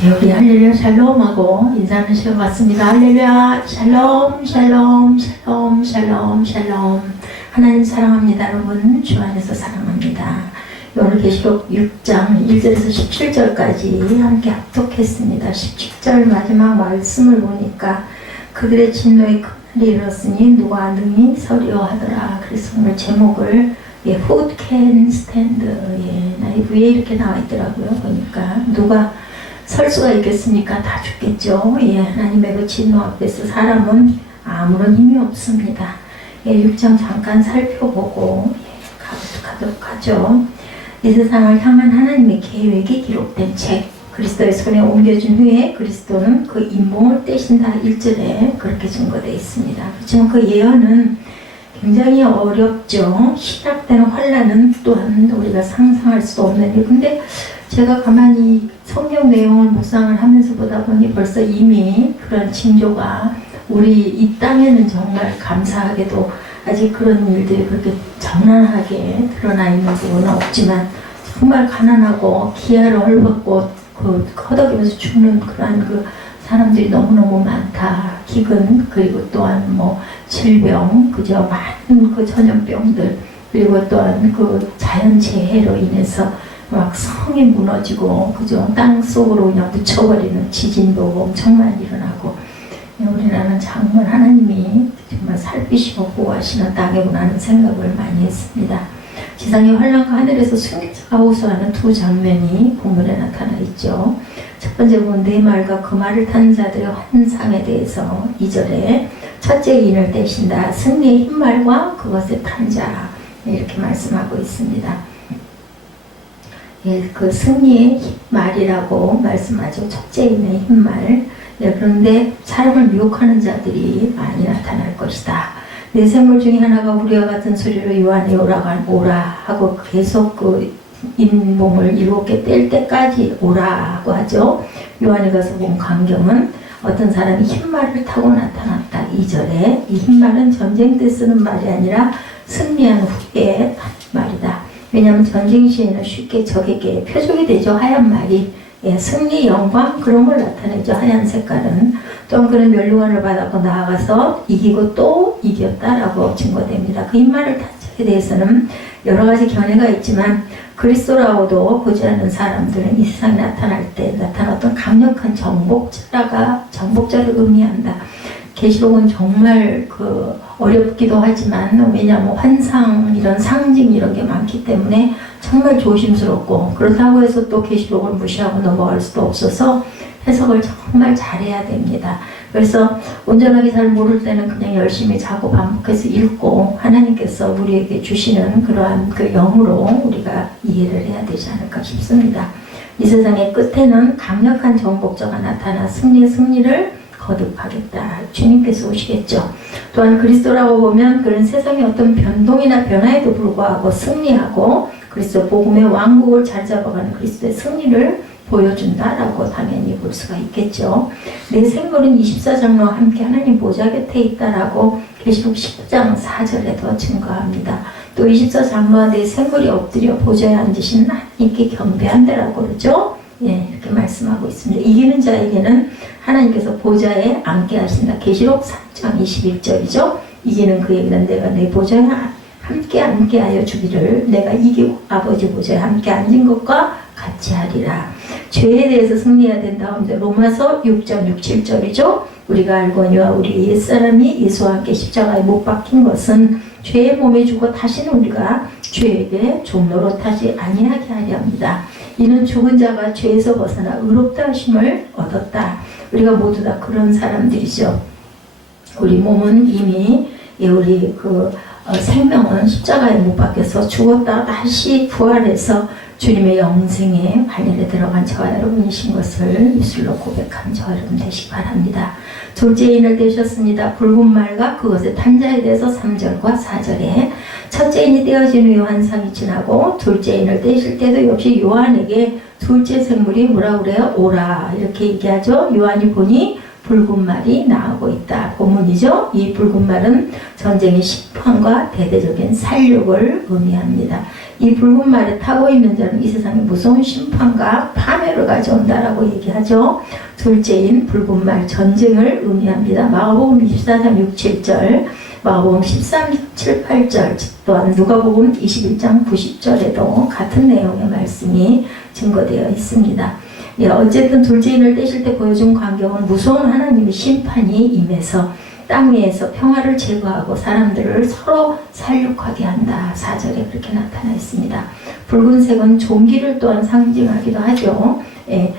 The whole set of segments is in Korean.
네, 우리 할렐루야 샬롬하고 인사하는 시간 같습니다. 할렐루야 샬롬 샬롬 샬롬 샬롬 샬롬. 하나님 사랑합니다. 여러분 주 안에서 사랑합니다. 오늘 계시록 6장 1절에서 17절까지 함께 합독했습니다. 17절 마지막 말씀을 보니까 그들의 진노에 큰 날이 이르렀으니 누가 능히 서리오 하더라. 그래서 오늘 제목을 Who can stand? 나의 위에 이렇게 나와 있더라고요. 보니까 누가 설 수가 있겠습니까? 다 죽겠죠. 하나님의 그 진노 앞에서 사람은 아무런 힘이 없습니다. 6장 잠깐 살펴보고 가도록 하죠. 이 세상을 향한 하나님의 계획이 기록된 책, 그리스도의 손에 옮겨진 후에 그리스도는 그 인봉을 떼신다 1절에 그렇게 증거되어 있습니다. 그렇지만 그 예언은 굉장히 어렵죠. 시작되는 환란은 또한 우리가 상상할 수 없는 일. 근데 제가 가만히 성경 내용을 묵상을 하면서 보다 보니 벌써 이미 그런 징조가 우리 이 땅에는 정말 감사하게도 아직 그런 일들이 그렇게 장난하게 드러나 있는 부분은 없지만 정말 가난하고 기아를 헐벗고 그 허덕이면서 죽는 그러한 그 사람들이 너무너무 많다. 기근 그리고 또한 뭐 질병 그저 많은 그 전염병들 그리고 또한 그 자연재해로 인해서 막 성이 무너지고 그저 땅 속으로 그냥 묻혀버리는 지진도 엄청 많이 일어나고 우리나라는 정말 하나님이 정말 살피시고 보호하시는 땅이구나 하는 생각을 많이 했습니다. 지상의 환란과 하늘에서 승리자가 호소하는 두 장면이 본문에 나타나 있죠. 첫 번째 보면 네 말과 그 말을 타는 자들의 환상에 대해서 2절에 첫째 인을 떼신다. 승리의 흰말과 그것에 탄 자 이렇게 말씀하고 있습니다. 그 승리의 흰말이라고 말씀하죠. 첫째 인의 흰말. 그런데 사람을 미혹하는 자들이 많이 나타날 것이다. 네 생물 중에 하나가 우리와 같은 소리로 요한이 오라 하고 계속 그 인봉을 7개 뗄 때까지 오라고 하죠. 요한이 가서 본 광경은 어떤 사람이 흰말을 타고 나타났다. 2절에 이 흰말은 전쟁 때 쓰는 말이 아니라 승리한 후에 말이다. 왜냐하면 전쟁 시에는 쉽게 적에게 표적이 되죠. 하얀 말이 승리, 영광 그런 걸 나타내죠. 하얀 색깔은. 또한 그는 멸류관을 받았고 나아가서 이기고 또 이겼다라고 증거됩니다. 그 흰말을 탄 자에 대해서는 여러 가지 견해가 있지만 그리스도라고도 보지 않는 사람들은 이 세상에 나타날 때 나타났던 강력한 정복자를 의미한다. 계시록은 정말 어렵기도 하지만 왜냐하면 환상 이런 상징 이런 게 많기 때문에 정말 조심스럽고 그렇다고 해서 또 계시록을 무시하고 넘어갈 수도 없어서 해석을 정말 잘해야 됩니다. 그래서 온전하게 잘 모를 때는 그냥 열심히 자고 반복해서 읽고 하나님께서 우리에게 주시는 그러한 그 영으로 우리가 이해를 해야 되지 않을까 싶습니다. 이 세상의 끝에는 강력한 정복자가 나타나 승리를 거듭하겠다. 주님께서 오시겠죠. 또한 그리스도라고 보면 그런 세상의 어떤 변동이나 변화에도 불구하고 승리하고 그리스도 복음의 왕국을 잘 잡아가는 그리스도의 승리를 보여준다라고 당연히 볼 수가 있겠죠. 내 생물은 24장로와 함께 하나님 보좌 곁에 있다라고 계시록 10장 4절에도 증거합니다. 또 24장로와 내 생물이 엎드려 보좌에 앉으신 하나님께 경배한다라고 그러죠. 이렇게 말씀하고 있습니다. 이기는 자에게는 하나님께서 보좌에 앉게 하신다. 계시록 3장 21절이죠. 이기는 그에게는 내가 내 보좌에 함께 앉게 하여 주기를 내가 이기고 아버지 보좌에 함께 앉은 것과 같이 하리라. 죄에 대해서 승리해야 된다 하는데 로마서 6장 6, 7절이죠. 우리가 알거니와 우리 옛사람이 예수와 함께 십자가에 못 박힌 것은 죄의 몸에 죽어 다시는 우리가 죄에게 종노릇하지 아니하게 하려 합니다. 이는 죽은 자가 죄에서 벗어나 의롭다 하심을 얻었다. 우리가 모두 다 그런 사람들이죠. 우리 몸은 이미 우리 생명은 십자가에 못 박혀서 죽었다가 다시 부활해서 주님의 영생의 반열에 들어간 저와 여러분이신 것을 입술로 고백한 저와 여러분 되시기 바랍니다. 둘째 인을 떼셨습니다. 붉은 말과 그것의 탄 자에 대해서 3절과 4절에 첫째 인이 떼어진 후에 환상이 지나고 둘째 인을 떼실 때도 역시 요한에게 둘째 생물이 뭐라 그래요? 오라 이렇게 얘기하죠. 요한이 보니 붉은 말이 나오고 있다. 본문이죠. 이 붉은 말은 전쟁의 심판과 대대적인 살육을 의미합니다. 이 붉은 말에 타고 있는 자는 이 세상에 무서운 심판과 파멸을 가져온다라고 얘기하죠. 둘째인 붉은 말, 전쟁을 의미합니다. 마가복음 24장 6, 7절, 마가복음 13, 7, 8절, 또한 누가복음 21장 90절에도 같은 내용의 말씀이 증거되어 있습니다. 예, 어쨌든 둘째인을 떼실 때 보여준 광경은 무서운 하나님의 심판이 임해서 땅 위에서 평화를 제거하고 사람들을 서로 살육하게 한다. 4절에 그렇게 나타나 있습니다. 붉은색은 종기를 또한 상징하기도 하죠. 예,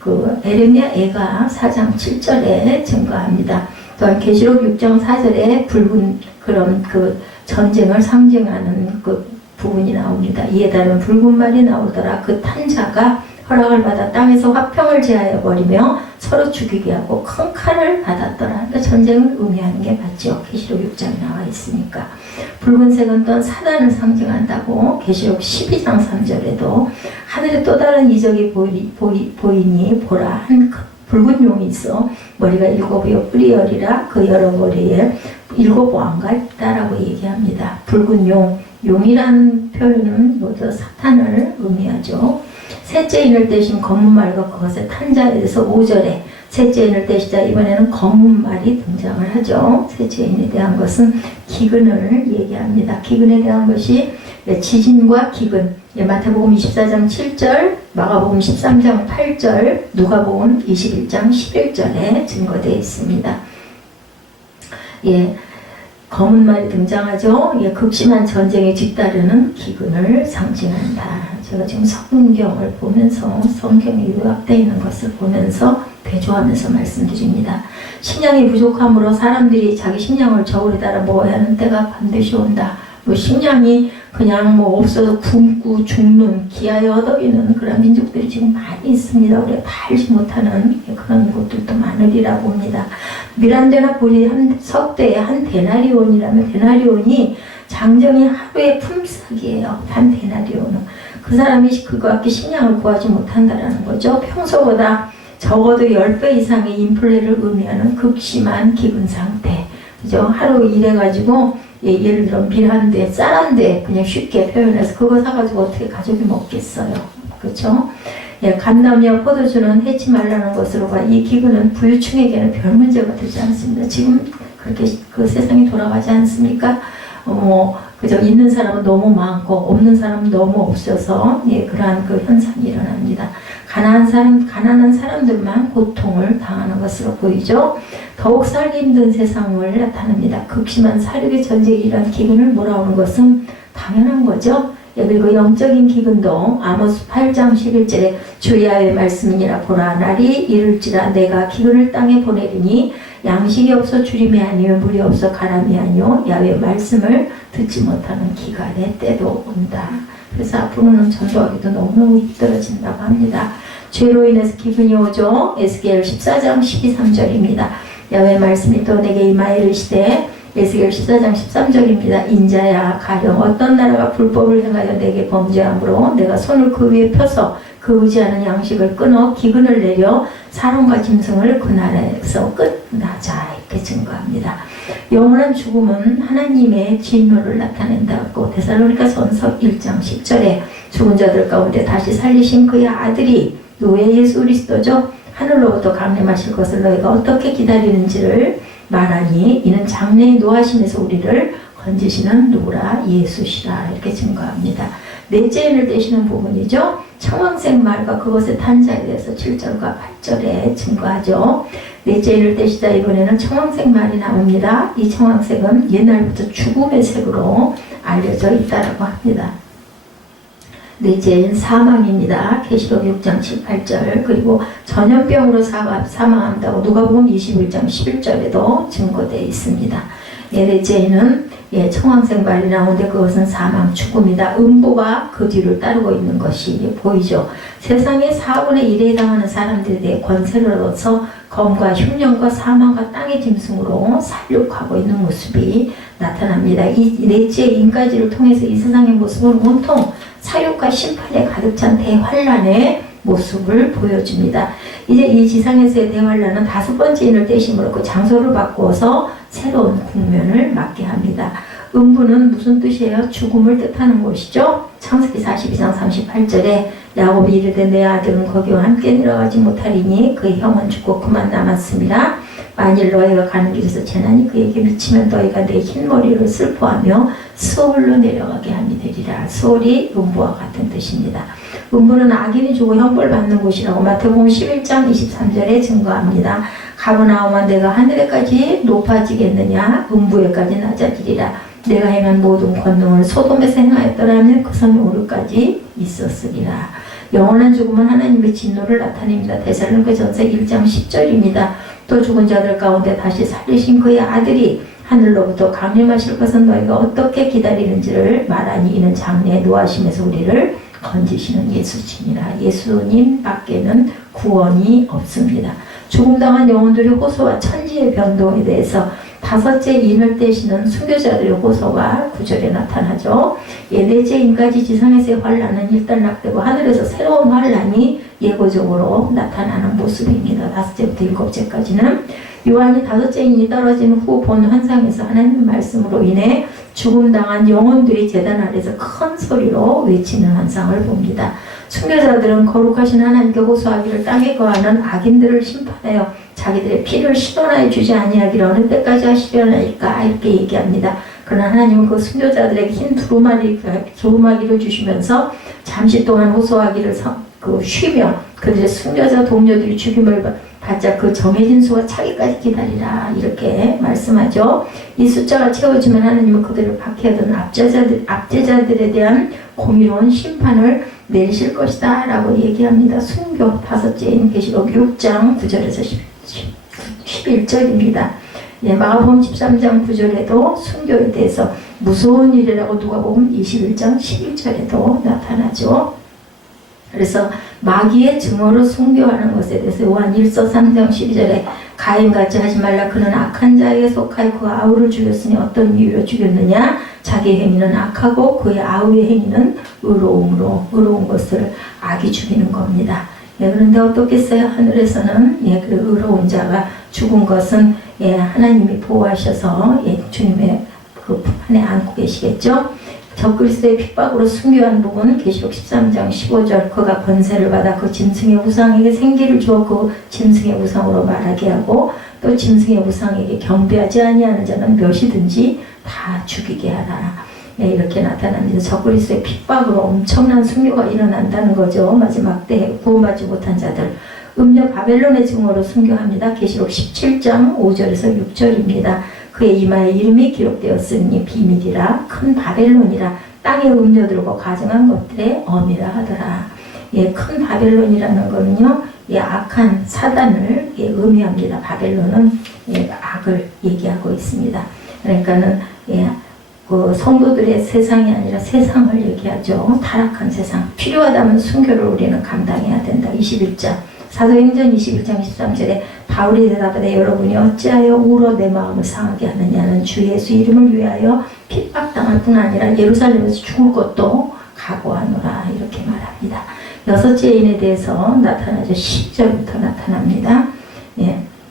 그 에레미야 애가 4장 7절에 증거합니다. 또한 계시록 6장 4절에 붉은 그런 그 전쟁을 상징하는 그 부분이 나옵니다. 이에 따른 붉은 말이 나오더라. 그 탄 자가 허락을 받아 땅에서 화평을 제하여 버리며 서로 죽이게 하고 큰 칼을 받았더라. 그러니까 전쟁을 의미하는 게 맞죠. 계시록 6장에 나와 있으니까. 붉은색은 또한 사단을 상징한다고 계시록 12장 3절에도 하늘에 또 다른 이적이 보이니 보라 한 붉은 용이 있어 머리가 7이요 뿔이 10이라 그 여러 머리에 7왕과 있다라고 얘기합니다. 붉은 용, 용이라는 표현은 모두 사탄을 의미하죠. 셋째 인을 떼신 검은 말과 그것의 탄 자에 대해서 5절에 셋째 인을 떼시자 이번에는 검은 말이 등장을 하죠. 셋째 인에 대한 것은 기근을 얘기합니다. 기근에 대한 것이 지진과 기근, 마태복음 24장 7절, 마가복음 13장 8절, 누가복음 21장 11절에 증거되어 있습니다. 예, 검은 말이 등장하죠. 예, 극심한 전쟁에 뒤따르는 기근을 상징한다. 제가 지금 성경을 보면서 성경이 요약되어 있는 것을 보면서 대조하면서 말씀드립니다. 식량이 부족함으로 사람들이 자기 식량을 저울에 달아 먹어야 하는 때가 반드시 온다. 뭐 식량이 그냥 뭐 없어서 굶고 죽는 기아에 허덕이는 그런 민족들이 지금 많이 있습니다. 우리가 다 알지 못하는 그런 곳들도 많으리라고 봅니다. 미란데나 보리 한 석대에 한 데나리온이라면 데나리온이 장정이 하루의 품삯이에요. 한 데나리온은. 그 사람이 그거밖에 식량을 구하지 못한다라는 거죠. 평소보다 적어도 10배 이상의 인플레를 의미하는 극심한 기근 상태. 그죠? 하루 일해가지고 예를 들어 밀한데 쌀한데 그냥 쉽게 표현해서 그거 사가지고 어떻게 가족이 먹겠어요. 그렇죠? 예, 감남이와 포도주는 해치 말라는 것으로가 이 기근은 부유층에게는 별 문제가 되지 않습니다. 지금 그렇게 그 세상이 돌아가지 않습니까? 그죠? 있는 사람은 너무 많고 없는 사람은 너무 없어서 예, 그러한 그 현상이 일어납니다. 가난한 사람들만 고통을 당하는 것으로 보이죠. 더욱 살기 힘든 세상을 나타냅니다. 극심한 사륙의 전쟁이 이런 기근을 몰아오는 것은 당연한 거죠. 예, 그리고 영적인 기근도 아모스 8장 11절에 주 야훼의 말씀이니라 보라 날이 이를지라 내가 기근을 땅에 보내리니 양식이 없어 주림이 아니요 물이 없어 가람이 아니요 야훼의 말씀을 듣지 못하는 기간의 때도 온다. 그래서 앞으로는 전도하기도 너무너무 힘들어진다고 합니다. 죄로 인해서 기근이 오죠. 에스겔 14장 12~13절입니다. 야훼의 말씀이 또 내게 임하여 이르시되 에스겔 14장 13절입니다. 인자야 가령 어떤 나라가 불법을 행하여 내게 범죄함으로 내가 손을 그 위에 펴서 그 의지하는 양식을 끊어 기근을 내려 사람과 짐승을 그 나라에서 끝나자 이렇게 증거합니다. 영원한 죽음은 하나님의 진노를 나타낸다고 데살로니가전서 1장 10절에 죽은 자들 가운데 다시 살리신 그의 아들이 노예 예수 그리스도죠. 하늘로부터 강림하실 것을 너희가 어떻게 기다리는지를 말하니 이는 장래의 노하심에서 우리를 건지시는 누구라 예수시라 이렇게 증거합니다. 넷째 인을 떼시는 부분이죠. 청황색 말과 그것의 탄 자에 대해서 7절과 8절에 증거하죠. 넷째 인을 떼시다 이번에는 청황색 말이 나옵니다. 이 청황색은 옛날부터 죽음의 색으로 알려져 있다고 합니다. 넷째인 사망입니다. 계시록 6장 7, 8절 그리고 전염병으로 사망한다고 누가복음 21장 11절에도 증거되어 있습니다. 넷째인은 청황색 말이 나오는데 그것은 사망, 죽음이다. 음보가 그 뒤를 따르고 있는 것이 보이죠. 세상의 4분의 1에 해당하는 사람들에 대해 권세를 얻어서 검과 흉년과 사망과 땅의 짐승으로 살육하고 있는 모습이 나타납니다. 이 넷째 인까지를 통해서 이 세상의 모습은 온통 사육과 심판에 가득 찬 대환란의 모습을 보여줍니다. 이제 이 지상에서의 대환란은 5번째 인을 떼심으로 그 장소를 바꾸어서 새로운 국면을 맞게 합니다. 음부는 무슨 뜻이에요? 죽음을 뜻하는 곳이죠. 창세기 42장 38절에 야곱이 이르되 내 아들은 거기와 함께 내려가지 못하리니 그의 형은 죽고 그만 남았습니다. 만일 너희가 가는 길에서 재난이 그에게 미치면 너희가 내 흰머리를 슬퍼하며 스올로 내려가게 함이 되리라. 스올이 음부와 같은 뜻입니다. 음부는 악인이 죽어 형벌 받는 곳이라고 마태복음 11장 23절에 증거합니다. 가버나움아 내가 하늘에까지 높아지겠느냐 음부에까지 낮아지리라. 내가 행한 모든 권능을 소돔에서 행하였더라면 그 섬이 오르까지 있었으리라. 영원한 죽음은 하나님의 진노를 나타냅니다. 데살로니가전서 1장 10절입니다. 또 죽은 자들 가운데 다시 살리신 그의 아들이 하늘로부터 강림하실 것은 너희가 어떻게 기다리는지를 말하니 이는 장래에 노하심에서 우리를 건지시는 예수님이라. 예수님 밖에는 구원이 없습니다. 죽음당한 영혼들의 호소와 천지의 변동에 대해서 다섯째 인을 떼시는 순교자들의 호소가 9절에 나타나죠. 넷째 인까지 지상에서의 환란은 일단락되고 하늘에서 새로운 환란이 예고적으로 나타나는 모습입니다. 다섯째부터 일곱째까지는 요한이 다섯째 인이 떨어진 후 본 환상에서 하나님 말씀으로 인해 죽음당한 영혼들이 제단 아래서 큰 소리로 외치는 환상을 봅니다. 순교자들은 거룩하신 하나님께 호소하기를 땅에 거하는 악인들을 심판하여 자기들의 피를 시원하여 주지 아니하기를 어느 때까지 하시려나이까 이렇게 얘기합니다. 그러나 하나님은 그 순교자들에게 흰 두루마기를 주시면서 잠시 동안 호소하기를 쉬며 그들의 순교자 동료들이 죽임을 받자 그 정해진 수가 차기까지 기다리라 이렇게 말씀하죠. 이 숫자가 채워지면 하나님은 그들을 박해하던 압제자들에 대한 공의로운 심판을 내리실 것이다 라고 얘기합니다. 순교 다섯째인 계시록 6장 9절에서 11절입니다. 마가복음 13장 9절에도 순교에 대해서 무서운 일이라고 누가복음 21장 11절에도 나타나죠. 그래서 마귀의 증오로 순교하는 것에 대해서 요한 1서 3장 12절에 가인같이 하지 말라. 그는 악한 자에게 속하여 그 아우를 죽였으니 어떤 이유로 죽였느냐. 자기 행위는 악하고 그의 아우의 행위는 의로움으로 의로운 것을 악이 죽이는 겁니다. 그런데 어떻겠어요? 하늘에서는 그 의로운 자가 죽은 것은 하나님이 보호하셔서 주님의 그 품 안에 안고 계시겠죠. 적그리스도의 핍박으로 순교한 부분은 계시록 13장 15절 그가 권세를 받아 그 짐승의 우상에게 생기를 주어 그 짐승의 우상으로 말하게 하고 또 짐승의 우상에게 경배하지 아니하는 자는 몇이든지 다 죽이게 하라. 이렇게 나타납니다. 적그리스도의 핍박으로 엄청난 순교가 일어난다는 거죠. 마지막 때 구원받지 못한 자들 음녀 바벨론의 증오로 순교합니다. 계시록 17장 5절에서 6절입니다. 그의 이마에 이름이 기록되었으니 비밀이라 큰 바벨론이라 땅의 음료들과 가증한 것들의 어미라 하더라. 큰 바벨론이라는 거는요, 악한 사단을 의미합니다. 바벨론은 악을 얘기하고 있습니다. 그러니까는 그 성도들의 세상이 아니라 세상을 얘기하죠. 타락한 세상. 필요하다면 순교를 우리는 감당해야 된다. 21장. 사도행전 21장 13절에 바울이 대답하되 여러분이 어찌하여 울어 내 마음을 상하게 하느냐는 주 예수 이름을 위하여 핍박당할 뿐 아니라 예루살렘에서 죽을 것도 각오하노라 이렇게 말합니다. 여섯째 인에 대해서 나타나죠. 10절부터 나타납니다.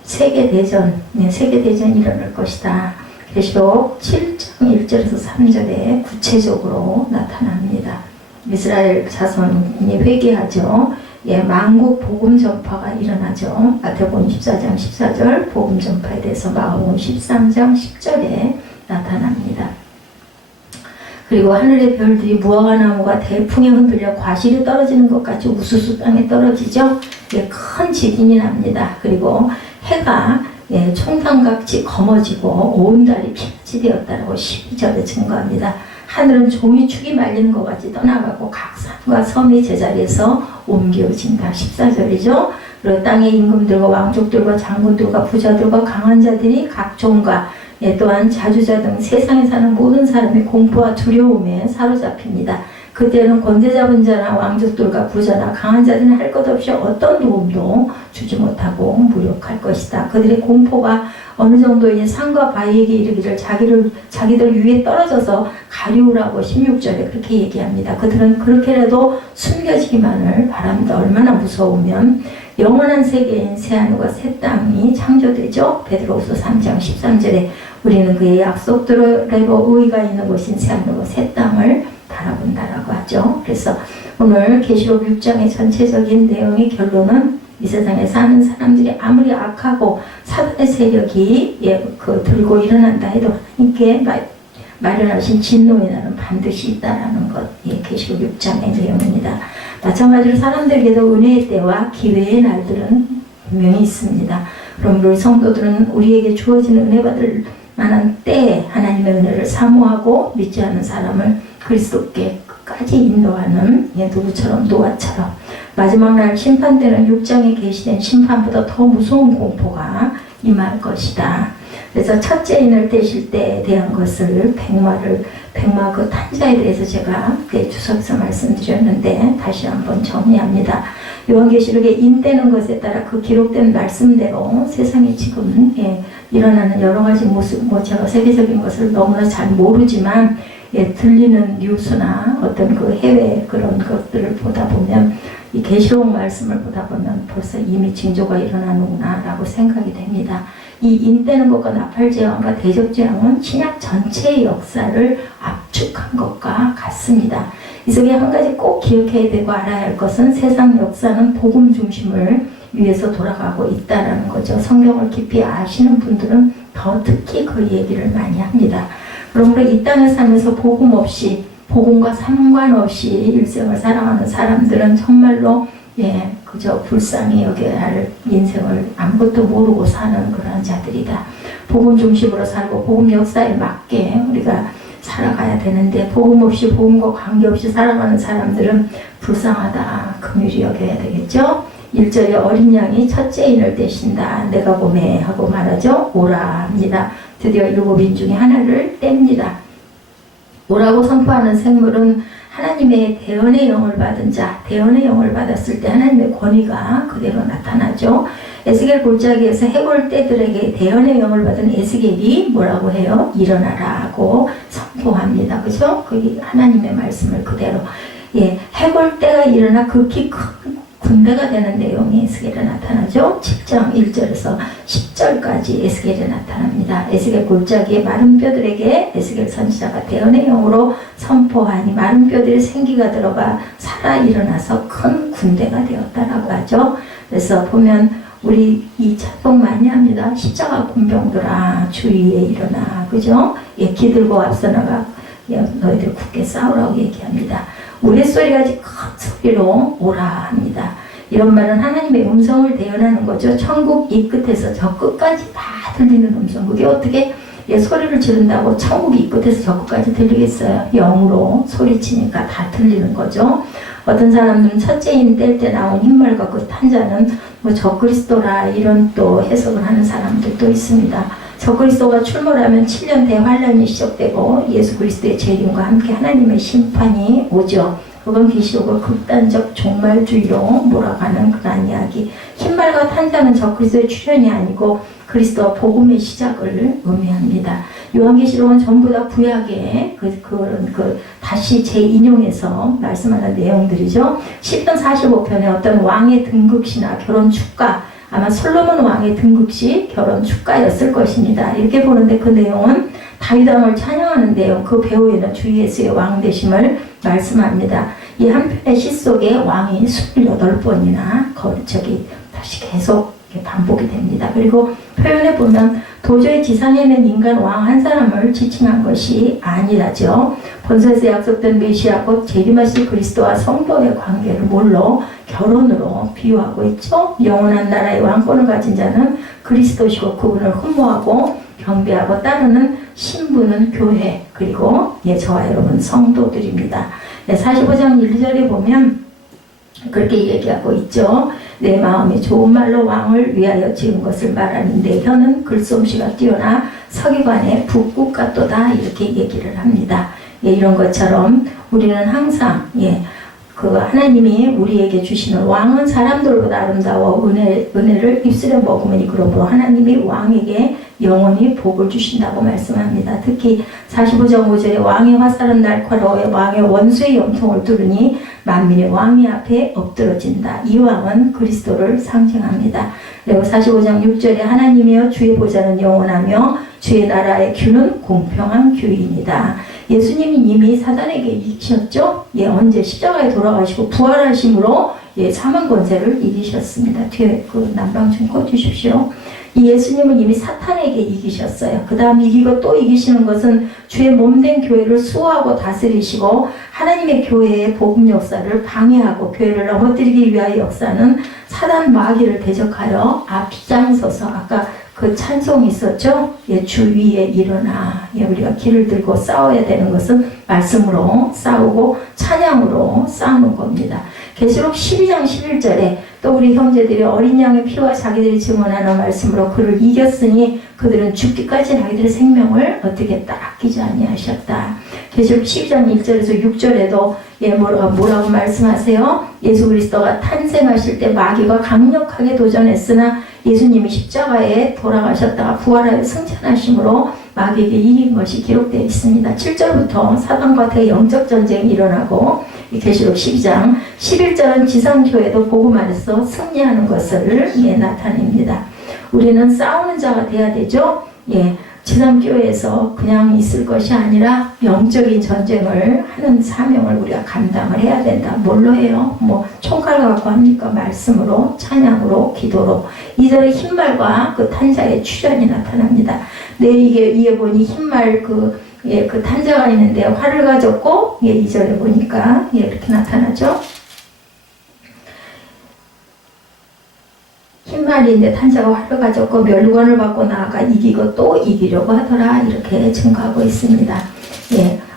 세계대전이 일어날 것이다. 계시록 7장 1절에서 3절에 구체적으로 나타납니다. 이스라엘 자손이 회개하죠. 만국 복음 전파가 일어나죠. 마태복음 14장 14절 복음 전파에 대해서 마가복음 13장 10절에 나타납니다. 그리고 하늘의 별들이 무화과나무가 대풍에 흔들려 과실이 떨어지는 것 같이 우수수 땅에 떨어지죠. 큰 지진이 납니다. 그리고 해가 총상같이 검어지고 온 달이 피같이 되었다고 12절에 증거합니다. 하늘은 종이축이 말리는 것 같이 떠나가고 각 산과 섬이 제자리에서 옮겨진다. 14절이죠. 그리고 땅의 임금들과 왕족들과 장군들과 부자들과 강한 자들이 각 종과 또한 자주자 등 세상에 사는 모든 사람이 공포와 두려움에 사로잡힙니다. 그때는 권세 잡은 자나 왕족들과 부자나 강한 자들은 할 것 없이 어떤 도움도 주지 못하고 무력할 것이다. 그들의 공포가 어느 정도인 산과 바위에게 이르기를 자기들 위에 떨어져서 가리우라고 16절에 그렇게 얘기합니다. 그들은 그렇게라도 숨겨지기만을 바랍니다. 얼마나 무서우면 영원한 세계인 새하늘과 새 땅이 창조되죠. 베드로후서 3장 13절에 우리는 그의 약속대로 의의가 있는 곳인 새하늘과 새 땅을 바라본다라고 하죠. 그래서 오늘 계시록 6장의 전체적인 내용의 결론은 이 세상에 사는 사람들이 아무리 악하고 사단의 세력이 들고 일어난다 해도 하나님께 마련하신 진노의 날은 반드시 있다라는 것, 계시록 6장의 내용입니다. 마찬가지로 사람들에게도 은혜의 때와 기회의 날들은 분명히 있습니다. 그럼 우리 성도들은 우리에게 주어지는 은혜 받을 만한 때에 하나님의 은혜를 사모하고 믿지 않는 사람을 그리스도께 끝까지 인도하는 누구처럼 노아처럼 마지막 날 심판 때는 6장에 계시된 심판보다 더 무서운 공포가 임할 것이다. 그래서 첫째 인을 떼실 때에 대한 것을 백마 그 탄자에 대해서 제가 주석에서 말씀드렸는데 다시 한번 정리합니다. 요한계시록에 인 떼는 것에 따라 그 기록된 말씀대로 세상에 지금 일어나는 여러 가지 모습, 제가 세계적인 것을 너무나 잘 모르지만 들리는 뉴스나 어떤 그 해외 그런 것들을 보다 보면 이 계시록 말씀을 보다 보면 벌써 이미 징조가 일어나는구나 라고 생각이 됩니다. 이 인떼는 것과 나팔제왕과 대적제왕은 신약 전체의 역사를 압축한 것과 같습니다. 이 속에 한 가지 꼭 기억해야 되고 알아야 할 것은 세상 역사는 복음 중심을 위해서 돌아가고 있다는 거죠. 성경을 깊이 아시는 분들은 더 특히 그 얘기를 많이 합니다. 그러므로 이 땅에 살면서 복음 없이 복음과 상관없이 일생을 살아가는 사람들은 정말로 그저 불쌍히 여겨야 할 인생을 아무것도 모르고 사는 그런 자들이다. 복음 중심으로 살고 복음 역사에 맞게 우리가 살아가야 되는데 복음 없이 복음과 관계없이 살아가는 사람들은 불쌍하다. 긍휼히 여겨야 되겠죠. 1절에 어린 양이 첫째 인을 떼신다. 내가 보매 하고 말하죠. 오라 합니다. 드디어 7인 중에 하나를 뗍니다. 오라고 선포하는 생물은 하나님의 대언의 영을 받은 자, 대언의 영을 받았을 때 하나님의 권위가 그대로 나타나죠. 에스겔 골짜기에서 해골 떼들에게 대언의 영을 받은 에스겔이 뭐라고 해요? 일어나라고 선포합니다. 그죠? 그게 하나님의 말씀을 그대로. 해골 떼가 일어나 극히 큰 군대가 되는 내용이 에스겔에 나타나죠. 7장 1절에서 10절까지 에스겔에 나타납니다. 에스겔 골짜기의 마른 뼈들에게 에스겔 선지자가 대언의 영으로 선포하니 마른 뼈들이 생기가 들어가 살아 일어나서 큰 군대가 되었다라고 하죠. 그래서 보면 우리 이 찬송 많이 합니다. 십자가 군병들아 주위에 일어나, 그죠? 기들고 앞서 나가 너희들 굳게 싸우라고 얘기합니다. 우레소리까지 큰 소리로 오라 합니다. 이런 말은 하나님의 음성을 대언하는 거죠. 천국 이 끝에서 저 끝까지 다 들리는 음성. 그게 어떻게 소리를 지른다고 천국 이 끝에서 저 끝까지 들리겠어요? 영으로 소리치니까 다 들리는 거죠. 어떤 사람들은 첫째인 뗄 때 나온 흰말과 그 탄자는 적그리스도라 이런 또 해석을 하는 사람들도 있습니다. 적그리스도가 출몰하면 7년 대환란이 시작되고 예수 그리스도의 재림과 함께 하나님의 심판이 오죠. 그건 계시록을 극단적 종말주의로 몰아가는 그런 이야기. 흰말과 탄자는 적그리스도의 출현이 아니고 그리스도와 복음의 시작을 의미합니다. 요한계시록은 전부 다 구약의 다시 재인용해서 말씀하는 내용들이죠. 시편 45편에 어떤 왕의 등극시나 결혼 축가, 아마 솔로몬 왕의 등극시 결혼 축가였을 것입니다. 이렇게 보는데 그 내용은 다윗 왕을 찬양하는 내용, 그 배후에는 주 예수의 왕 되심을 말씀합니다. 이 한편의 시 속에 왕이 28번이나 다시 계속 반복이 됩니다. 그리고 표현해 보면 도저히 지상에 있는 인간 왕 한 사람을 지칭한 것이 아니라죠. 본서에서 약속된 메시아 곧 재림하실 그리스도와 성도의 관계를 뭘로? 결혼으로 비유하고 있죠. 영원한 나라의 왕권을 가진 자는 그리스도시고 그분을 흠모하고 경배하고 따르는 신부는 교회, 그리고 저와 여러분 성도들입니다. 45장 1절에 보면 그렇게 얘기하고 있죠. 내 마음이 좋은 말로 왕을 위하여 지은 것을 말하니 내 혀는 글솜씨가 뛰어나 서기관의 북국 같도다 이렇게 얘기를 합니다. 이런 것처럼 우리는 항상 그 하나님이 우리에게 주시는 왕은 사람들보다 아름다워 은혜를 입술에 머금으니 그러므로 하나님이 왕에게 영원히 복을 주신다고 말씀합니다. 특히 45장 5절에 왕의 화살은 날카로워 왕의 원수의 염통을 뚫으니 만민의 왕이 앞에 엎드러진다. 이 왕은 그리스도를 상징합니다. 그리고 45장 6절에 하나님이여 주의 보좌는 영원하며 주의 나라의 규는 공평한 규이니이다. 예수님이 이미 사단에게 이기셨죠? 언제 십자가에 돌아가시고 부활하심으로 사망 권세를 이기셨습니다. 뒤에 그 난방 좀 꺼주십시오. 이 예수님은 이미 사탄에게 이기셨어요. 그 다음 이기고 또 이기시는 것은 주의 몸된 교회를 수호하고 다스리시고 하나님의 교회의 복음 역사를 방해하고 교회를 넘어뜨리기 위하여 역사는 사단 마귀를 대적하여 앞장서서 아까 그 찬송이 있었죠? 주 위에 일어나. 우리가 길을 들고 싸워야 되는 것은 말씀으로 싸우고 찬양으로 싸우는 겁니다. 계시록 12장 11절에 또 우리 형제들이 어린 양의 피와 자기들이 증언하는 말씀으로 그를 이겼으니 그들은 죽기까지 자기들의 생명을 어떻게 했다? 아끼지 아니하셨다. 계시록 12장 1절에서 6절에도 뭐라고 말씀하세요? 예수 그리스도가 탄생하실 때 마귀가 강력하게 도전했으나 예수님이 십자가에 돌아가셨다가 부활하여 승천하심으로 마귀에게 이긴 것이 기록되어 있습니다. 7절부터 사단과 대영적 전쟁이 일어나고 계시록 12장 11절은 지상교회도 복음 안에서 승리하는 것을 나타냅니다. 우리는 싸우는 자가 돼야 되죠. 지상교회에서 그냥 있을 것이 아니라 영적인 전쟁을 하는 사명을 우리가 감당을 해야 된다. 뭘로 해요? 총칼 갖고 합니까? 말씀으로, 찬양으로, 기도로. 2절에 흰말과 그 탄자의 출현이 나타납니다. 이게 보니 흰말 그 탄자가 있는데 활을 가졌고 2절에 보니까 이렇게 나타나죠. 흰말인데 탄자가 활을 가졌고 멸관을 받고 나아가 이기고 또 이기려고 하더라. 이렇게 증거하고 있습니다.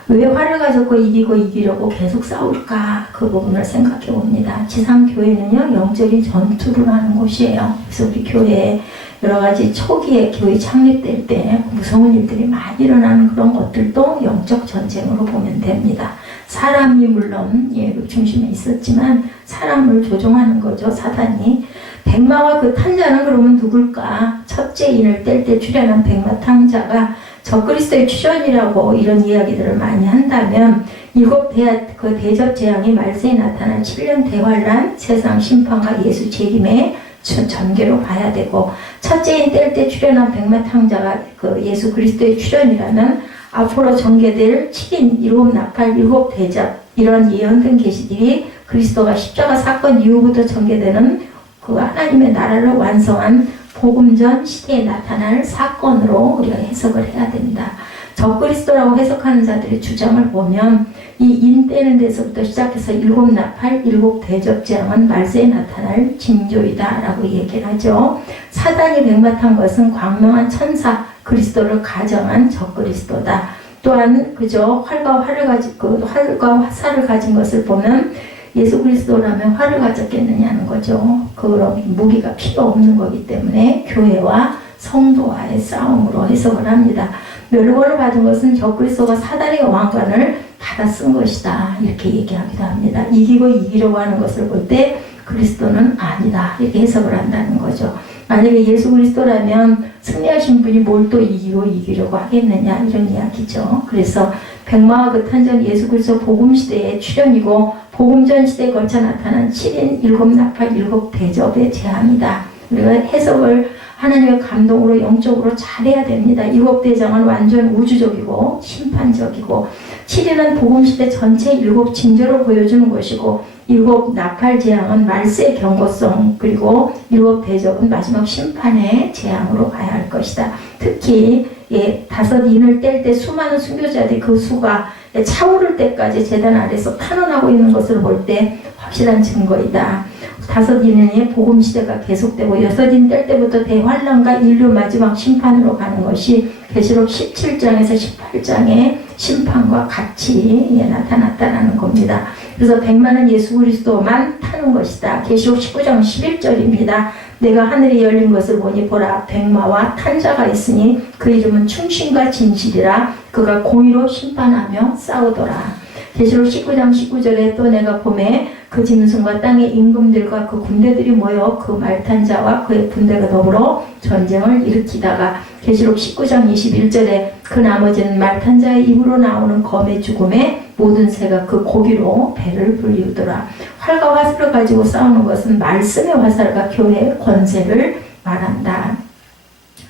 왜 활을 가졌고 이기려고 계속 싸울까? 그 부분을 생각해 봅니다. 지상교회는요, 영적인 전투를 하는 곳이에요. 그래서 우리 교회에 여러 가지 초기에 교회 창립될 때 무서운 일들이 많이 일어나는 그런 것들도 영적 전쟁으로 보면 됩니다. 사람이 물론 그 중심에 있었지만 사람을 조종하는 거죠, 사단이. 백마와 그 탄자는 그러면 누굴까? 첫째 인을 뗄 때 출현한 백마 탕자가 적그리스도의 출현이라고 이런 이야기들을 많이 한다면 일곱 대접 재앙이 말세에 나타난 7년 대환란, 세상 심판과 예수 재림의 전개로 봐야 되고, 첫째인 뗄 때 출현한 백마 탕자가 그 예수 그리스도의 출현이라는 앞으로 전개될 7인, 7나팔, 7대접 이런 예언된 계시들이 그리스도가 십자가 사건 이후부터 전개되는 그 하나님의 나라를 완성한 복음 전 시대에 나타날 사건으로 우리가 해석을 해야 된다. 적그리스도라고 해석하는 자들의 주장을 보면 이 인 떼는 데서부터 시작해서 7나팔, 7대접재앙은 말세에 나타날 징조이다 라고 얘기를 하죠. 사단이 백마탄 것은 광명한 천사 그리스도를 가정한 적그리스도다. 또한 그저 활과 화살을 가진 것을 보면 예수 그리스도라면 활을 가졌겠느냐는 거죠. 그런 무기가 필요 없는 거기 때문에 교회와 성도와의 싸움으로 해석을 합니다. 멸관을 받은 것은 적그리스도가 사단의 왕관을 받아 쓴 것이다. 이렇게 얘기하기도 합니다. 이기고 이기려고 하는 것을 볼 때 그리스도는 아니다. 이렇게 해석을 한다는 거죠. 만약에 예수 그리스도라면 승리하신 분이 뭘 또 이기려고 하겠느냐 이런 이야기죠. 그래서 백마와 그 탄전 예수 그리스도 복음 시대의 출현이고 복음 전 시대에 걸쳐 나타난 7인 7나팔 7대접의 재앙이다. 우리가 해석을 하나님의 감동으로 영적으로 잘해야 됩니다. 7대장은 완전 우주적이고 심판적이고 7인은 복음시대 전체 7 징조를 보여주는 것이고 7나팔 재앙은 말세의 경고성 그리고 7대접은 마지막 심판의 재앙으로 봐야 할 것이다. 특히 5인을 뗄 때 수많은 순교자들이 그 수가 차오를 때까지 제단 아래서 탄원하고 있는 것을 볼 때 확실한 증거이다. 5인의 복음시대가 계속되고 6인 뗄 때부터 대환란과 인류 마지막 심판으로 가는 것이 계시록 17장에서 18장의 심판과 같이 나타났다는 겁니다. 그래서 백마는 예수 그리스도만 타는 것이다. 계시록 19장 11절입니다. 내가 하늘이 열린 것을 보니 보라 백마와 탄자가 있으니 그 이름은 충신과 진실이라 그가 공의로 심판하며 싸우더라. 계시록 19장 19절에 또 내가 봄에 그 짐승과 땅의 임금들과 그 군대들이 모여 그 말탄 자와 그의 군대가 더불어 전쟁을 일으키다가 계시록 19장 21절에 그 나머지는 말탄 자의 입으로 나오는 검의 죽음에 모든 새가 그 고기로 배를 불리우더라. 활과 화살을 가지고 싸우는 것은 말씀의 화살과 교회의 권세를 말한다.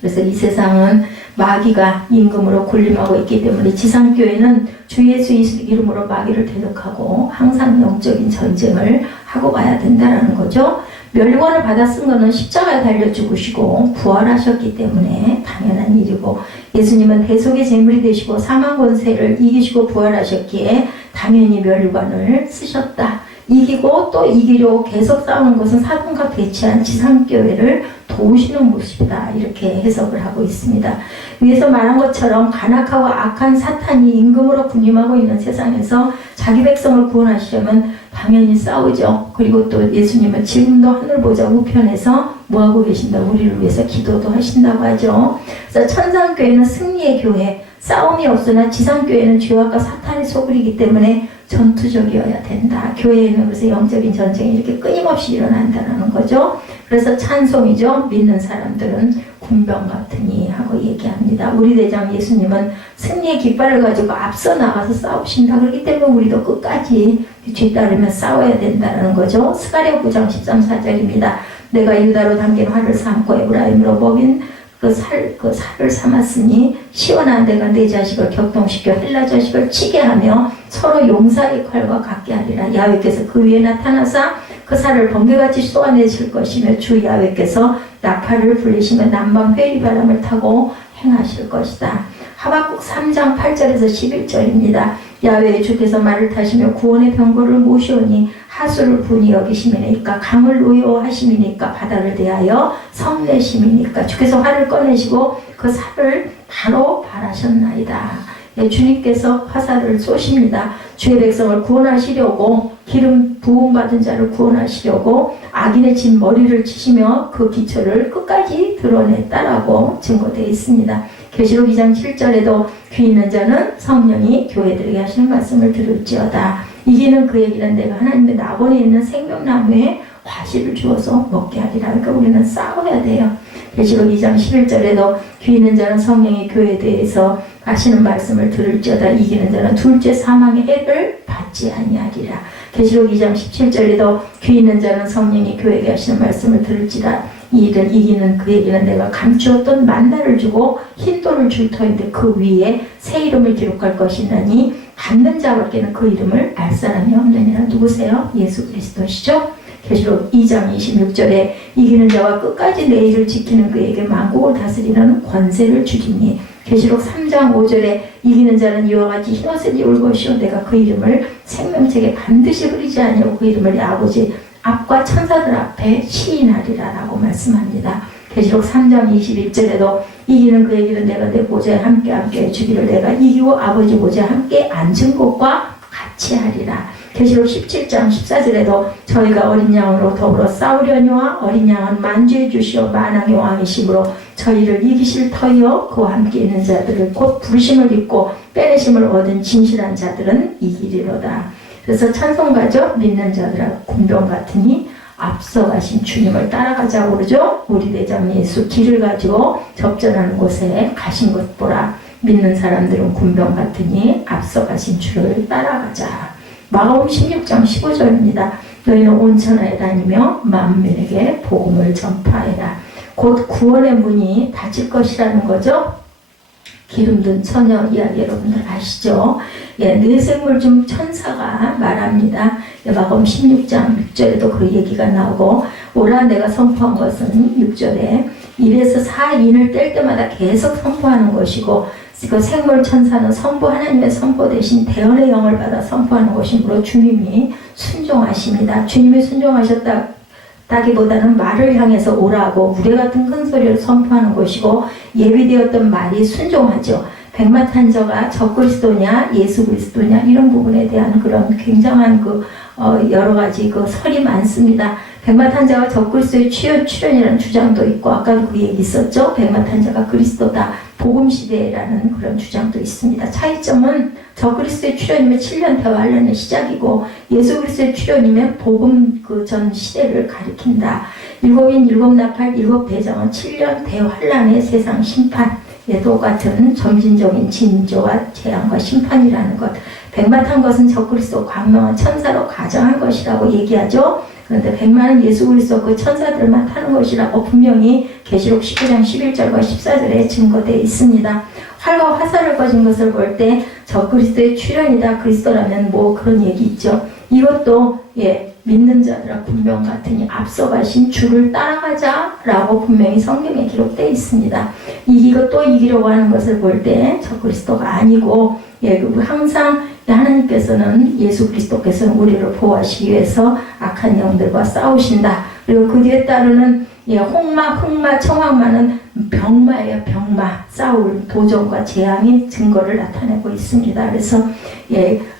그래서 이 세상은 마귀가 임금으로 군림하고 있기 때문에 지상교회는 주 예수 이름으로 마귀를 대적하고 항상 영적인 전쟁을 하고 가야 된다는 거죠. 멸관을 받아 쓴 것은 십자가에 달려 죽으시고 부활하셨기 때문에 당연한 일이고, 예수님은 대속의 제물이 되시고 사망 권세를 이기시고 부활하셨기에 당연히 멸관을 쓰셨다. 이기고 또 이기려고 계속 싸우는 것은 사단과 대치한 지상교회를 도우시는 모습이다. 이렇게 해석을 하고 있습니다. 위에서 말한 것처럼 간악하고 악한 사탄이 임금으로 군림하고 있는 세상에서 자기 백성을 구원하시려면 당연히 싸우죠. 그리고 또 예수님은 지금도 하늘 보좌 우편에서 뭐하고 계신다? 우리를 위해서 기도도 하신다고 하죠. 그래서 천상교회는 승리의 교회, 싸움이 없으나 지상교회는 죄악과 사탄의 소굴이기 때문에 전투적이어야 된다. 교회에는 그래서 영적인 전쟁이 이렇게 끊임없이 일어난다는 거죠. 그래서 찬송이죠. 믿는 사람들은 군병 같으니 하고 얘기합니다. 우리 대장 예수님은 승리의 깃발을 가지고 앞서 나가서 싸우신다. 그렇기 때문에 우리도 끝까지 뒤따르며 싸워야 된다는 거죠. 스가랴 9장 13, 14절입니다. 내가 유다로 담긴 활을 삼고 에브라임으로 먹인 그 살을 삼았으니 시원한 내가 내 자식을 격동시켜 헬라 자식을 치게 하며 서로 용사의 칼과 같게 하리라. 야훼께서 그 위에 나타나사 그 살을 번개같이 쏘아내실 것이며 주 야훼께서 나팔을 불리시며 남방 회리바람을 타고 행하실 것이다. 하박국 3장 8절에서 11절입니다. 야훼의 주께서 말을 타시며 구원의 병거를 모시오니 하수를 분이 여기심이니까 강을 노여하심이니까 바다를 대하여 성내심이니까 주께서 활을 꺼내시고 그 살을 바로 발하셨나이다. 예, 주님께서 화살을 쏘십니다. 주의 백성을 구원하시려고 기름 부음받은 자를 구원하시려고 악인의 진 머리를 치시며 그 기초를 끝까지 드러냈다라고 증거되어 있습니다. 계시록 2장 7절에도 귀 있는 자는 성령이 교회들에게 하시는 말씀을 들을지어다. 이기는 그에게는 내가 하나님의 낙원에 있는 생명나무에 과실을 주어서 먹게 하리라. 그러니까 우리는 싸워야 돼요. 계시록 2장 11절에도 귀 있는 자는 성령이 교회에 대해서 하시는 말씀을 들을지어다. 이기는 자는 둘째 사망의 해를 받지 아니하리라. 계시록 2장 17절에도 귀 있는 자는 성령이 교회에게 하시는 말씀을 들을지라. 이 일을 이기는 그에게는 내가 감추었던 만나를 주고 흰돌을 줄 터인데 그 위에 새 이름을 기록할 것이나니 받는 자밖에는 그 이름을 알 사람이 없느니라. 누구세요? 예수 그리스도시죠. 계시록 2장 26절에 이기는 자와 끝까지 내 일을 지키는 그에게 만국을 다스리는 권세를 주리니, 계시록 3장 5절에 이기는 자는 이와 같이 흰옷을 입을 것이요 내가 그 이름을 생명책에 반드시 흐리지 아니하고 그 이름을 내 아버지 앞과 천사들 앞에 시인하리라 라고 말씀합니다. 계시록 3장 21절에도 이기는 그에게는 내가 내 보좌에 함께 주기를 내가 이기고 아버지 보좌에 함께 앉은 것과 같이 하리라. 계시록 17장 14절에도 저희가 어린 양으로 더불어 싸우려니와 어린 양은 만주해 주시어 만왕의 왕이심으로 저희를 이기실 터이요 그와 함께 있는 자들을 곧 부르심을 입고 빼내심을 얻은 진실한 자들은 이기리로다. 그래서 찬송가죠. 믿는 자들아 군병 같으니 앞서가신 주님을 따라가자고 그러죠. 우리 대장 예수 길을 가지고 접전하는 곳에 가신 것 보라. 믿는 사람들은 군병 같으니 앞서가신 주를 따라가자. 마가복음 16장 15절입니다. 너희는 온 천하에 다니며 만민에게 복음을 전파해라. 곧 구원의 문이 닫힐 것이라는 거죠. 기름든 처녀 이야기 여러분들 아시죠? 예, 뇌생물 중 천사가 말합니다. 마가복음 16장 6절에도 그 얘기가 나오고, 오라 내가 선포한 것은 6절에 1에서 4인을 뗄 때마다 계속 선포하는 것이고, 그 생물 천사는 선포 하나님의 선포 대신 대언의 영을 받아 선포하는 것이므로 주님이 순종하십니다. 주님이 순종하셨다기보다는 말을 향해서 오라고 우레 같은 큰 소리를 선포하는 것이고, 예비되었던 말이 순종하죠. 백마탄저가 적그리스도냐 예수 그리스도냐 이런 부분에 대한 그런 굉장한 여러 가지 설이 많습니다. 백마탄자가 적그리스도의 출현이라는 주장도 있고, 아까도 그 얘기 있었죠. 백마탄자가 그리스도다, 복음시대라는 그런 주장도 있습니다. 차이점은 적그리스도의 출현이면 7년 대환란의 시작이고, 예수 그리스도의 출현이면 복음 그 전 시대를 가리킨다. 일곱인 일곱 나팔 일곱 대장은 7년 대환란의 세상 심판에 똑같은 점진적인 징조와 재앙과 심판이라는 것. 백마탄 것은 적그리스도 광명한 천사로 가정한 것이라고 얘기하죠. 그런데 백마는 예수 그리스도 그 천사들만 타는 것이라고 분명히 계시록 19장 11절과 14절에 증거되어 있습니다. 활과 화살을 가진 것을 볼 때 적그리스도의 출현이다, 그리스도라면 뭐 그런 얘기 있죠. 이것도 믿는 자들아 분명 같으니 앞서가신 주를 따라가자라고 분명히 성경에 기록되어 있습니다. 이기고 또 이기려고 하는 것을 볼 때 적그리스도가 아니고, 항상 하나님께서는, 예수 그리스도께서는 우리를 보호하시기 위해서 악한 영들과 싸우신다. 그리고 그 뒤에 따르는 홍마, 흑마, 청황마는 병마예요. 병마. 싸울 도전과 재앙의 증거를 나타내고 있습니다. 그래서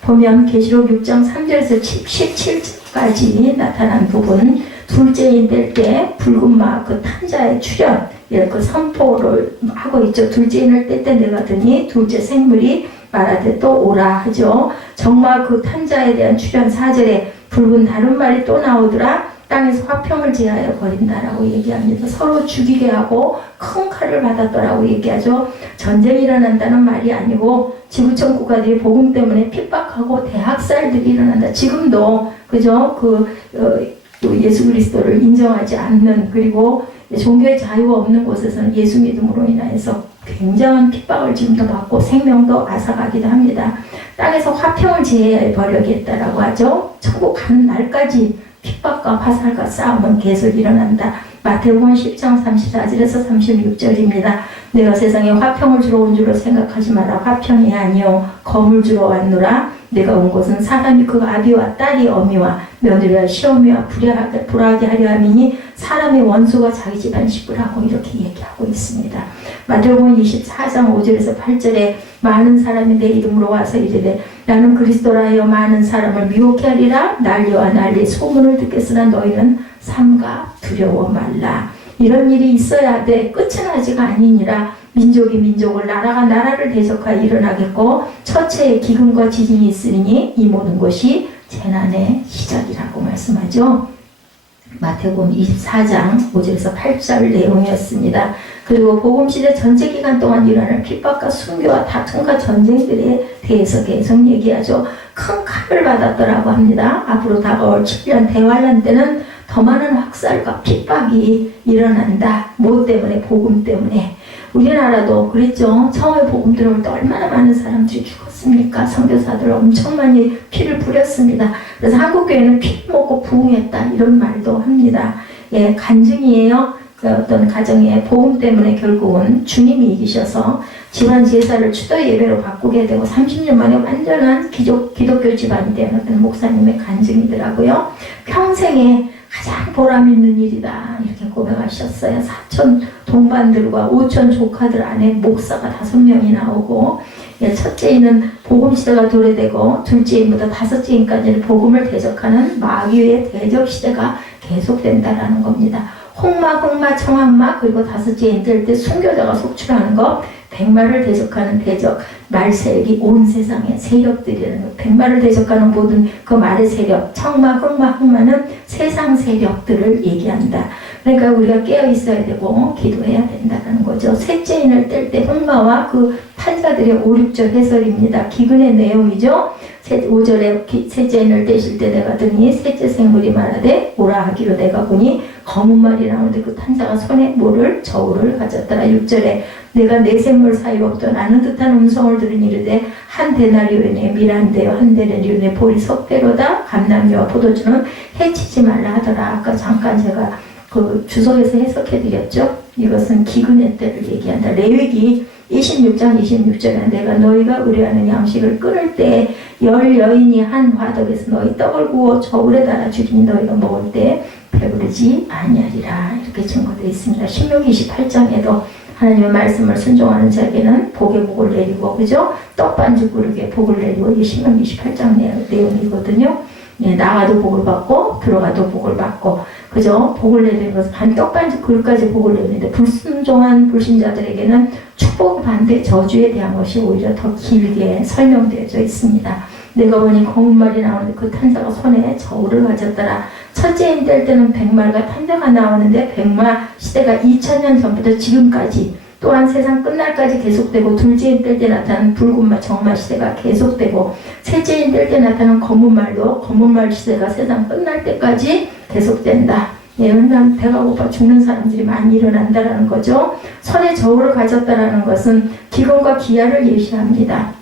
보면 계시록 6장 3절에서 17절까지 나타난 부분, 둘째인 될 때 붉은 마 그 탄자의 출현, 그 선포를 하고 있죠. 둘째인을 뗄 때 내가 드니 둘째 생물이 말하되 또 오라 하죠. 정말 그 탄자에 대한 출현 4절에 붉은 다른 말이 또 나오더라. 땅에서 화평을 제하여 버린다라고 얘기합니다. 서로 죽이게 하고 큰 칼을 받았더라고 얘기하죠. 전쟁이 일어난다는 말이 아니고 지구촌 국가들이 복음 때문에 핍박하고 대학살들이 일어난다. 지금도 그죠? 또 예수 그리스도를 인정하지 않는, 그리고 종교의 자유가 없는 곳에서는 예수 믿음으로 인해서 굉장한 핍박을 지금도 받고 생명도 앗아가기도 합니다. 땅에서 화평을 제해야 버려야겠다라고 하죠. 천국 가는 날까지 핍박과 화살과 싸움은 계속 일어난다. 마태복음 10장 34절에서 36절입니다. 내가 세상에 화평을 주러 온 줄로 생각하지 마라. 화평이 아니요 검을 주러 왔노라. 내가 온 곳은 사람이 그 아비와 딸이 어미와 며느리와 시어미와 불화하게 하려 함이니 사람의 원수가 자기 집안 식구라고 이렇게 얘기하고 있습니다. 마태복음 24장 5절에서 8절에 많은 사람이 내 이름으로 와서 이르되 나는 그리스도라 하여 많은 사람을 미혹해 하리라. 난리와 난리 소문을 듣겠으나 너희는 삼가 두려워 말라. 이런 일이 있어야 돼. 끝은 아직 아니니라. 민족이 민족을, 나라가 나라를 대적하여 일어나겠고 처체에 기근과 지진이 있으니 이 모든 것이 재난의 시작이라고 말씀하죠. 마태복음 24장 5절에서 8절 내용이었습니다. 그리고 복음시대 전체 기간 동안 일어날 핍박과 순교와 다툼과 전쟁들에 대해서 계속 얘기하죠. 큰 칼을 받았더라고 합니다. 앞으로 다가올 7년 대환란 때는 더 많은 학살과 핍박이 일어난다. 뭐 때문에? 복음 때문에. 우리나라도 그랬죠. 처음에 복음 들어올 때 얼마나 많은 사람들이 죽었습니까? 선교사들 엄청 많이 피를 뿌렸습니다. 그래서 한국교회는 피를 먹고 부흥했다 이런 말도 합니다. 간증이에요. 그 어떤 가정의 복음 때문에 결국은 주님이 이기셔서 집안 제사를 추도 예배로 바꾸게 되고 30년 만에 완전한 기독교 집안이 되는 목사님의 간증이더라고요. 평생에 가장 보람 있는 일이다 이렇게 고백하셨어요. 사촌 동반들과 오촌 조카들 안에 목사가 5명이 나오고, 첫째인은 복음시대가 도래되고 둘째인보다 다섯째인까지는 복음을 대적하는 마귀의 대적시대가 계속된다라는 겁니다. 홍마, 청황마, 그리고 다섯째인 될 때 순교자가 속출하는 것, 백마를 대적하는 대적, 말세력이 온 세상의 세력들이라는 것. 백마를 대적하는 모든 그 말의 세력, 청마, 흑마는 세상 세력들을 얘기한다. 그러니까 우리가 깨어 있어야 되고 기도해야 된다는 거죠. 셋째인을 뗄 때 흑마와 그 판사들의 5, 6절 해설입니다. 기근의 내용이죠. 5절에 셋째인을 떼실 때 내가 드니 셋째 생물이 말하되 오라 하기로 내가 보니 검은 말이 나오는데 그 탄자가 손에 모를 저울을 가졌더라. 6절에 내가 네 생물 사이로 없던 아는 듯한 음성을 들으니 이르되 한 데나리온의 밀 한 대요 한 데나리온의 보리 석배로다. 감람류와 포도주는 해치지 말라 하더라. 아까 잠깐 제가 그 주석에서 해석해 드렸죠. 이것은 기근의 때를 얘기한다. 레위기 26장 26절에 내가 너희가 의뢰하는 양식을 끊을 때 열 여인이 한 화덕에서 너희 떡을 구워 저울에 달아 주리니 너희가 먹을 때 배부르지 아니하리라. 이렇게 증거되어 있습니다. 신명기 28장에도 하나님의 말씀을 순종하는 자에게는 복의 복을 내리고, 그죠? 떡반죽 그릇에 복을 내리고, 이게 신명기 28장 내용이거든요. 나가도 복을 받고 들어가도 복을 받고, 그죠? 복을 내리는 것은 반떡반지 그릇까지 복을 내리는데 불순종한 불신자들에게는 축복 반대 저주에 대한 것이 오히려 더 길게 설명되어져 있습니다. 내가 보니 검은 말이 나오는데 그 탄자가 손에 저울을 가졌더라. 첫째 인 될 때는 백말과 탄자가 나오는데 백마 시대가 2000년 전부터 지금까지 또한 세상 끝날까지 계속되고 둘째 인 될 때 나타나는 붉은 말 정말 시대가 계속되고 셋째 인 될 때 나타나는 검은 말도 검은 말 시대가 세상 끝날 때까지 계속된다. 예, 왜냐하면 배가 고파 죽는 사람들이 많이 일어난다라는 거죠. 손에 저울을 가졌다라는 것은 기근과 기아를 예시합니다.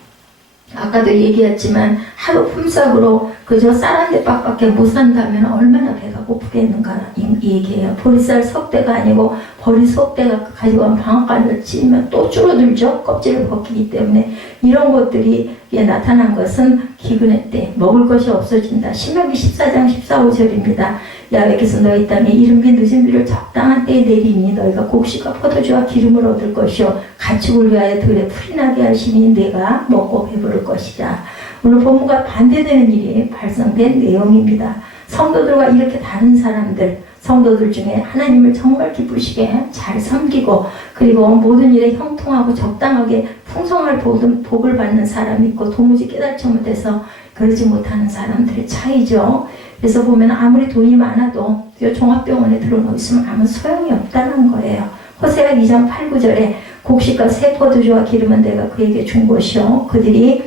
아까도 얘기했지만 하루 품삯으로 그저 쌀 한 대밥밖에 못 산다면 얼마나 배가 고프겠는가 얘기해요. 보리쌀 석대가 아니고 보리 석대가 가지고 온 방앗간을 찌면 또 줄어들죠. 껍질을 벗기기 때문에 이런 것들이 나타난 것은 기근의 때 먹을 것이 없어진다. 신명기 14장 14, 5절입니다. 야외께서 너희 땅에 이른비 늦은 비를 적당한 때에 내리니 너희가 곡식과 포도주와 기름을 얻을 것이요 가축을 위하여 들에 풀이 나게 하시니 내가 먹고 배부를 것이라. 오늘 본문과 반대되는 일이 발생된 내용입니다. 성도들과 이렇게 다른 사람들, 성도들 중에 하나님을 정말 기쁘시게 잘 섬기고 그리고 모든 일에 형통하고 적당하게 풍성할 복을 받는 사람이 있고 도무지 깨닫지 못해서 그러지 못하는 사람들의 차이죠. 그래서 보면 아무리 돈이 많아도 종합병원에 들어놓고 있으면 아무 소용이 없다는 거예요. 호세아 2장 8, 9절에 곡식과 새 포도주와 기름은 내가 그에게 준 것이요 그들이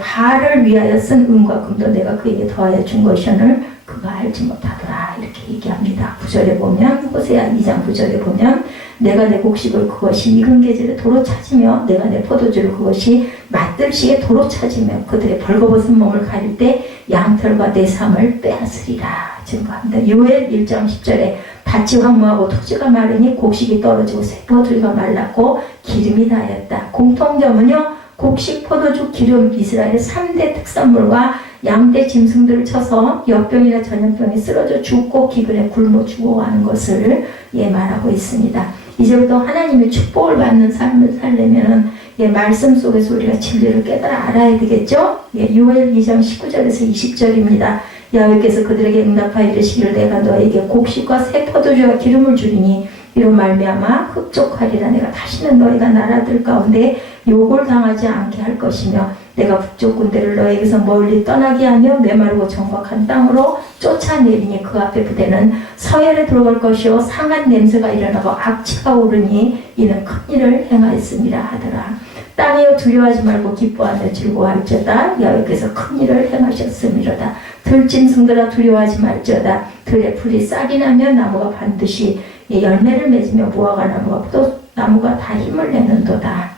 바알을 위하여 쓴 은과 금도 내가 그에게 더하여 준 것이오늘 그가 알지 못하더라 이렇게 얘기합니다. 9절에 보면 호세아 2장 9절에 보면 내가 내 곡식을 그것이 익은 계절에 도로 찾으며 내가 내 포도주를 그것이 맞들시에 도로 찾으며 그들의 벌거벗은 몸을 가릴 때 양털과 내 삶을 빼앗으리라 증거합니다. 요엘 1장 10절에 밭이 황무하고 토지가 마르니 곡식이 떨어지고 새 포도주가 말랐고 기름이 다였다. 공통점은요 곡식, 포도주, 기름, 이스라엘의 3대 특산물과 양떼 짐승들을 쳐서 역병이나 전염병이 쓰러져 죽고 기근에 굶어 죽어가는 것을 말하고 있습니다. 이제부터 하나님의 축복을 받는 삶을 살려면 말씀 속에서 우리가 진리를 깨달아 알아야 되겠죠? 요엘 2장 19절에서 20절입니다. 야훼께서 그들에게 응답하여 이르시기를 내가 너에게 곡식과 새 포도주와 기름을 주리니 이로 말미암아 흡족하리라. 내가 다시는 너희가 나라들 가운데 욕을 당하지 않게 할 것이며 내가 북쪽 군대를 너에게서 멀리 떠나게 하며 메마르고 정박한 땅으로 쫓아내리니 그 앞에 부대는 서열에 들어갈 것이요 상한 냄새가 일어나고 악취가 오르니 이는 큰 일을 행하였음이라 하더라. 땅이여 두려워하지 말고 기뻐하며 즐거워할지어다. 야훼께서 큰 일을 행하셨음이로다. 들짐승들아 두려워하지 말지어다. 들에 풀이 싹이 나며 나무가 반드시 열매를 맺으며 무화과 나무가 포도나무가 다 힘을 내는도다.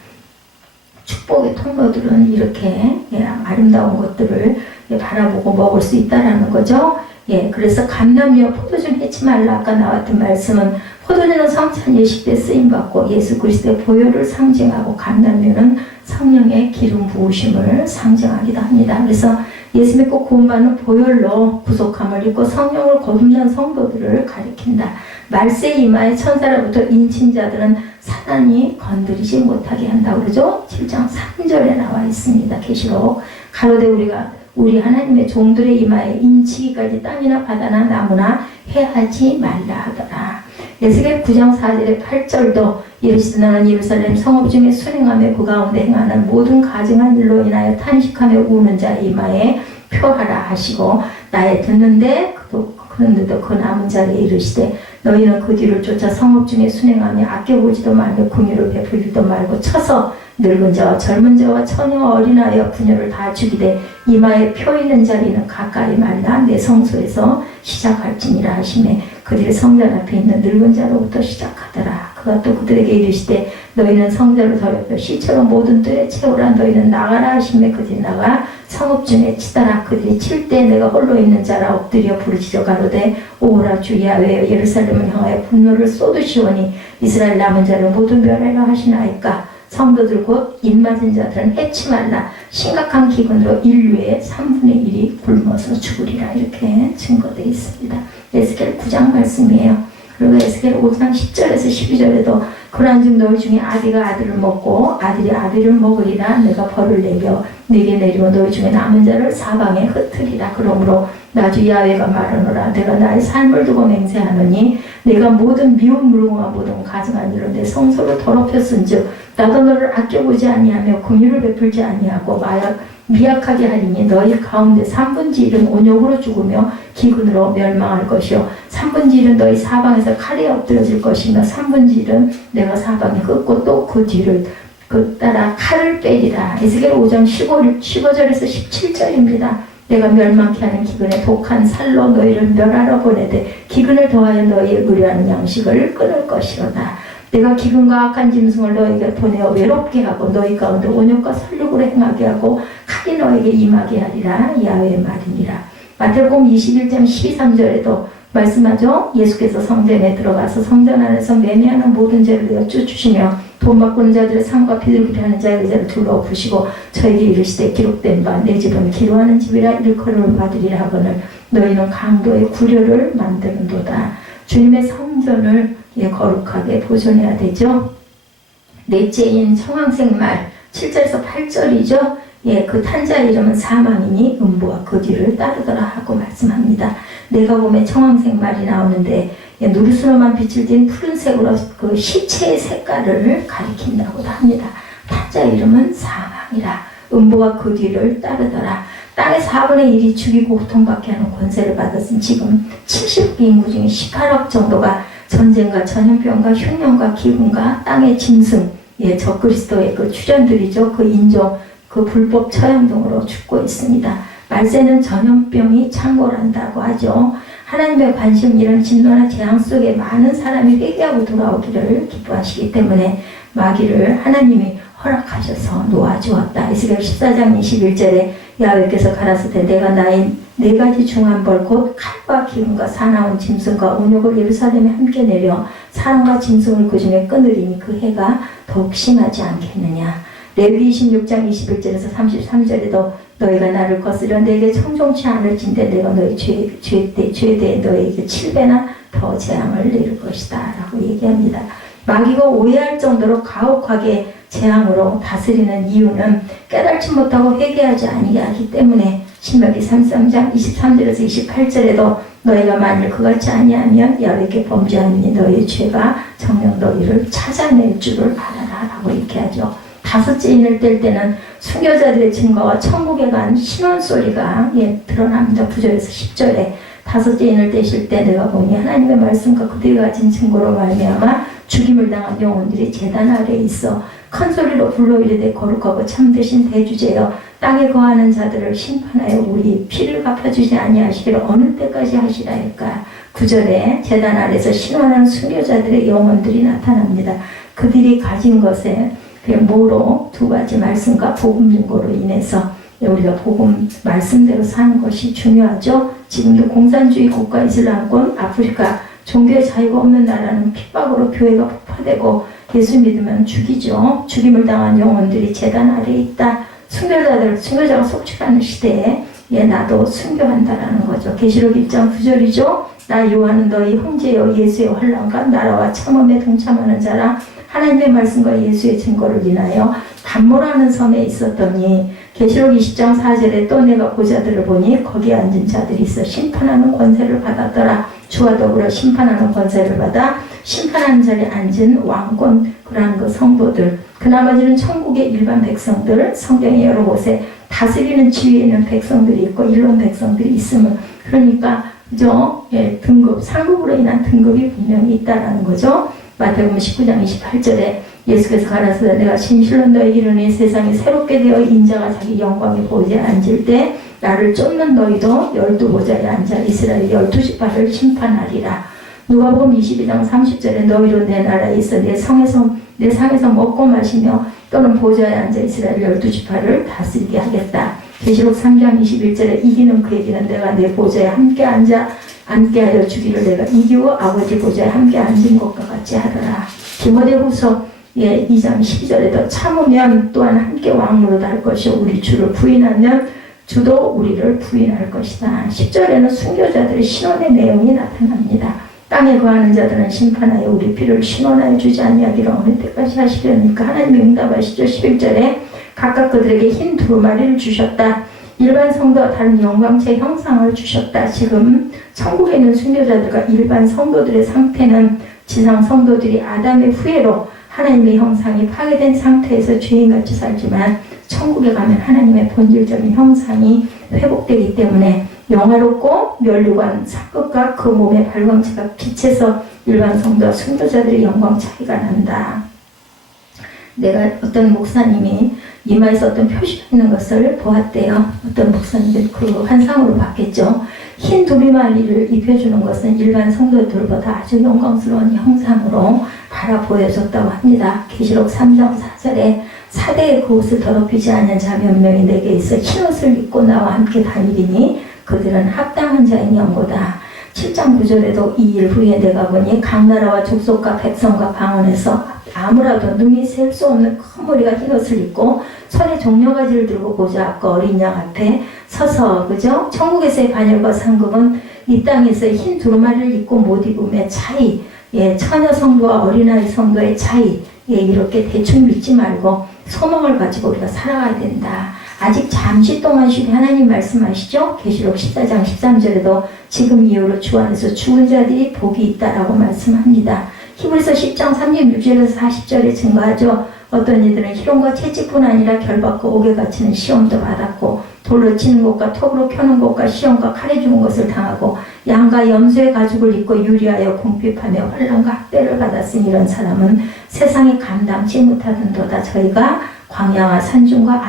축복의 통로들은 이렇게 아름다운 것들을 바라보고 먹을 수 있다라는 거죠. 그래서 감람이여 포도주는 해치 말라. 아까 나왔던 말씀은 포도주는 성찬 예식 때 쓰임받고 예수 그리스도의 보혈을 상징하고 감람류는 성령의 기름 부으심을 상징하기도 합니다. 그래서 예수 믿고 구원받는 보혈로 구속함을 입고 성령을 거듭난 성도들을 가리킨다. 말세 이마의 천사로부터 인친자들은 사단이 건드리지 못하게 한다고 그러죠. 7장 3절에 나와 있습니다. 계시록 가로되 우리 하나님의 종들의 이마에 인치기까지 땅이나 바다나 나무나 해하지 말라 하더라. 에스겔 9장 4절에 8절도 이르시되 너는 예루살렘 성읍 중에 순행하며 그 가운데 행하는 모든 가증한 일로 인하여 탄식하며 우는 자 이마에 표하라 하시고 나의 듣는데 그런데도 그 남은 자리에 이르시되 너희는 그 뒤를 쫓아 성읍 중에 순행하며 아껴보지도 말며 긍휼을 베풀지도 말고 쳐서 늙은 자와 젊은 자와 처녀 어린아이와 부녀를 다 죽이되 이마에 표 있는 자리는 가까이 말라. 내 성소에서 시작할지니라 하시매 그들의 성전 앞에 있는 늙은 자로부터 시작하더라. 그가 또 그들에게 이르시되 너희는 성전을 더럽혀 시체로 모든 뜰에 채우라. 너희는 나가라 하시매 그들이 나가 성읍 중에 치더라. 그들이 칠 때 내가 홀로 있는 자라 엎드려 부르짖어 가로되 오라 주 야훼여 예루살렘을 향하여 분노를 쏟으시오니 이스라엘 남은 자를 모두 멸하라 하시나이까. 성도들 곧 입맞은 자들은 해치 말라. 심각한 기근으로 인류의 3분의 1이 굶어서 죽으리라. 이렇게 증거되어 있습니다. 에스겔 9장 말씀이에요. 그리고 에스겔 5장 10절에서 12절에도 그러한즉 너희 중에 아비가 아들을 먹고 아들이 아비를 먹으리라. 내가 벌을 내겨 네게 내리고 너희 중에 남은 자를 사방에 흩으리라. 그러므로 나 주 야훼가 말하노라. 내가 나의 삶을 두고 맹세하노니 내가 모든 미운 물과 모든 가증한 일로 내 성소를 더럽혔은즉 나도 너를 아껴보지 아니하며 긍휼을 베풀지 아니하고 미약하게 하리니 너희 가운데 3분의 1은 온욕으로 죽으며 기근으로 멸망할 것이요 3분의 1은 너희 사방에서 칼에 엎드러질 것이며 3분의 1은 내가 사방에 긋고 또 그 뒤를 따라 칼을 빼리라. 에스겔 5장 15절에서 17절입니다. 내가 멸망케 하는 기근에 독한 살로 너희를 멸하러 보내되 기근을 더하여 너희의 의뢰하는 양식을 끊을 것이로다. 내가 기근과 악한 짐승을 너희에게 보내어 외롭게 하고 너희 가운데 온욕과 설욕으로 행하게 하고 칼이 너희에게 임하게 하리라. 야훼의 말이니라. 마태복음 21장 12~13절에도 말씀하죠. 예수께서 성전에 들어가서 성전 안에서 매매하는 모든 죄를 내어 쫓으시며 돈 바꾸는 자들의 상과 비둘기를 하는 자의 의자를 둘러엎으시고 저에게 이르시되 기록된 바 내 집은 기도하는 집이라 일컬음을 받으리라 하거늘 너희는 강도의 구려를 만드는도다. 주님의 성전을 거룩하게 보존해야 되죠. 넷째인 청황색말 7절에서 8절이죠. 그 탄자의 이름은 사망이니 음부와 그 뒤를 따르더라 하고 말씀합니다. 내가 보면 청황색 말이 나오는데 누르스름한 빛을 띤 푸른색으로 그 시체의 색깔을 가리킨다고도 합니다. 탄자의 이름은 사망이라. 음부가 그 뒤를 따르더라. 땅의 4분의 1이 죽이고 고통받게 하는 권세를 받았은 지금 70億인구 중에 18억 정도가 전쟁과 전염병과 흉년과 기근과 땅의 짐승, 적그리스도의 그 추전들이죠. 그 인종, 그 불법 처형 등으로 죽고 있습니다. 말세는 전염병이 창궐한다고 하죠. 하나님의 관심 이런 진노나 재앙 속에 많은 사람이 회개하고 돌아오기를 기뻐하시기 때문에 마귀를 하나님이 허락하셔서 놓아주었다. 에스겔 14장 21절에 야훼께서 가라사대 내가 나의 4가지 중한 벌 곧 칼과 기근과 사나운 짐승과 온욕을 예루살렘에 함께 내려 사람과 짐승을 그 중에 끊으리니 그 해가 더욱 심하지 않겠느냐. 레위기 26장 21절에서 33절에도 너희가 나를 거스려 내게 청종치 않을진대 내가 너희 죄에 대해 너희에게 7배나 더 재앙을 내릴 것이다 라고 얘기합니다. 마귀가 오해할 정도로 가혹하게 재앙으로 다스리는 이유는 깨달지 못하고 회개하지 아니하기 때문에 신명기 33장 23절에서 28절에도 너희가 만일 그같이 아니하면 야훼께 범죄하니 너희의 죄가 정녕 너희를 찾아낼 줄을 알아라 라고 이렇게 하죠. 5째 인을 뗄 때는 순교자들의 증거와 천국에 간 신원 소리가 드러납니다. 9절에서 10절에 5째 인을 떼실 때 내가 보니 하나님의 말씀과 그들이 가진 증거로 말미암아 죽임을 당한 영혼들이 제단 아래에 있어 큰 소리로 불러 이르되 거룩하고 참되신 대주제여 땅에 거하는 자들을 심판하여 우리 피를 갚아주지 아니하시기를 어느 때까지 하시라 할까. 9절에 제단 아래에서 신원하는 순교자들의 영혼들이 나타납니다. 그들이 가진 것에 뭐로 2가지 말씀과 복음 증거로 인해서 우리가 복음 말씀대로 사는 것이 중요하죠. 지금도 공산주의 국가 이슬람권 아프리카 종교의 자유가 없는 나라는 핍박으로 교회가 폭파되고 예수 믿으면 죽이죠. 죽임을 당한 영혼들이 제단 아래에 있다. 순교자가 속출하는 시대에 나도 순교한다라는 거죠. 계시록 1장 9절이죠. 나 요한은 너희 형제여 예수의 환난과 나라와 참음에 동참하는 자라 하나님의 말씀과 예수의 증거를 인하여 담모라는 섬에 있었더니 계시록 20장 4절에 또 내가 보자들을 보니 거기에 앉은 자들이 있어 심판하는 권세를 받았더라. 주와 더불어 심판하는 권세를 받아 심판하는 자리에 앉은 왕권 그러한 그 성도들 그 나머지는 천국의 일반 백성들 성경의 여러 곳에 다스리는 지위에 있는 백성들이 있고 일반 백성들이 있으면 그러니까 그죠? 등급 상급으로 인한 등급이 분명히 있다라는 거죠. 마태복음 19장 28절에 예수께서 가라사대 내가 진실로 너희에게 이르노니 세상이 새롭게 되어 인자가 자기 영광의 보좌에 앉을 때 나를 쫓는 너희도 12보좌에 앉아 이스라엘 12지파를 심판하리라. 누가복음 22장 30절에 너희로 내 나라에 있어 내 상에서 먹고 마시며 또는 보좌에 앉아 이스라엘 12지파를 다스리게 하겠다. 계시록 3장 21절에 이기는 그에게는 내가 내 보좌에 함께하여 주기를 내가 이기고 아버지 보좌에 함께 앉은 것과 같이 하더라. 디모데후서 2장 12절에도 참으면 또한 함께 왕노릇 할 것이요 우리 주를 부인하면 주도 우리를 부인할 것이다. 10절에는 순교자들의 신원의 내용이 나타납니다. 땅에 거하는 자들은 심판하여 우리 피를 신원하여 주지 아니하기로 어느 때까지 하시려니까 하나님이 응답하시죠. 11절에 각각 그들에게 흰 두루마리를 주셨다. 일반 성도와 다른 영광체 형상을 주셨다. 지금 천국에 있는 순교자들과 일반 성도들의 상태는 지상 성도들이 아담의 후예로 하나님의 형상이 파괴된 상태에서 죄인같이 살지만 천국에 가면 하나님의 본질적인 형상이 회복되기 때문에 영화롭고 면류관 사끝과 그 몸의 발광체가 빛에서 일반 성도와 순교자들의 영광 차이가 난다. 내가 어떤 목사님이 이마에서 어떤 표시가 있는 것을 보았대요. 어떤 목사님들 그 환상으로 봤겠죠. 흰 두루마리를 입혀주는 것은 일반 성도들보다 아주 영광스러운 형상으로 바라 보여줬다고 합니다. 계시록 3장 4절에 사대의 그 옷을 더럽히지 않은 자 몇 명이 내게 있어 흰 옷을 입고 나와 함께 다니리니 그들은 합당한 자인 영고다. 7장 9절에도 이 일 후에 내가 보니 각 나라와 족속과 백성과 방언에서 아무라도 눈이 셀 수 없는 큰 머리가 흰 옷을 입고 손에 종려가지를 들고 보좌 앞과 어린 양 앞에 서서 그죠? 천국에서의 반열과 상급은 이 땅에서의 흰 두루마리를 입고 못 입음의 차이, 예, 처녀 성도와 어린아이 성도의 차이, 예, 이렇게 대충 믿지 말고 소망을 가지고 우리가 살아가야 된다. 아직 잠시 동안 쉬게 하나님 말씀하시죠? 계시록 14장 13절에도 지금 이후로 주 안에서 죽은 자들이 복이 있다라고 말씀합니다. 히브리서 10장 36절에서 40절에 증거하죠. 어떤 이들은 희롱과 채찍뿐 아니라 결박과 옥에 갇히는 시험도 받았고 돌로 치는 것과 톱으로 켜는 것과 시험과 칼에 죽은 것을 당하고 양과 염소의 가죽을 입고 유리하여 궁핍하며 환난과 학대를 받았으니 이런 사람은 세상에 감당치 못하던도다. 저희가 광야와 산중과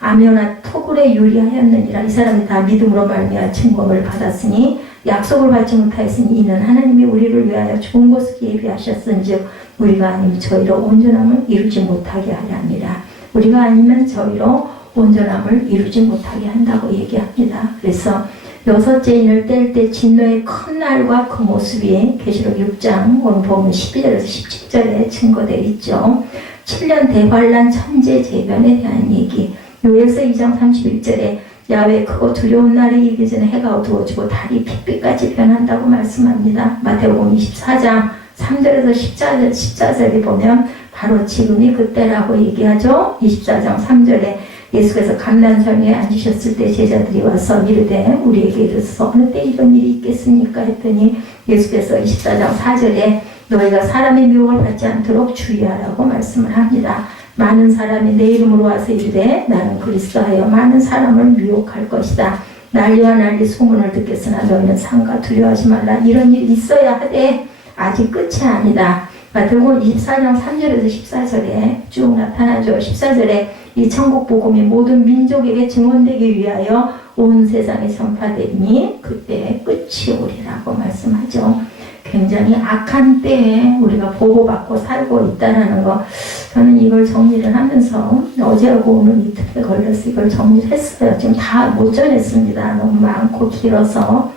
아멸과 토굴에 유리하였느니라. 이 사람이 다 믿음으로 말미암아 증거를 받았으니 약속을 받지 못하였으니 이는 하나님이 우리를 위하여 좋은 곳을 예비하셨은즉 우리가 아니면 저희로 온전함을 이루지 못하게 하려 합니다. 우리가 아니면 저희로 온전함을 이루지 못하게 한다고 얘기합니다. 그래서 여섯째 인을 뗄 때 진노의 큰 날과 그 모습이 계시록 6장 오늘 보면 12절에서 17절에 증거되어 있죠. 7년 대환란 천재 재변에 대한 얘기. 요엘서 2장 31절에 야외 크고 두려운 날이 이기 전에 해가 어두워지고 달이 핏빛같이 변한다고 말씀합니다. 마태복음 24장 3절에서 14절에 보면 바로 지금이 그때라고 얘기하죠. 24장 3절에 예수께서 감난설에 앉으셨을 때 제자들이 와서 이르되 우리에게 이르소서 어느 때 이런 일이 있겠습니까 했더니 예수께서 24장 4절에 너희가 사람의 미혹을 받지 않도록 주의하라고 말씀을 합니다. 많은 사람이 내 이름으로 와서 이르되 나는 그리스도하여 많은 사람을 미혹할 것이다. 난리와 난리 소문을 듣겠으나 너희는 상가 두려워하지 말라. 이런 일이 있어야 하되 아직 끝이 아니다. 마태복음 24장 3절에서 14절에 쭉 나타나죠. 14절에 이 천국 복음이 모든 민족에게 증언되기 위하여 온 세상에 전파되니 그때 끝이 오리라고 말씀하죠. 굉장히 악한 때에 우리가 보호받고 살고 있다는 거, 저는 이걸 정리를 하면서 어제하고 오늘 이틀에 걸려서 이걸 정리를 했어요. 지금 다 못 전했습니다. 너무 많고 길어서.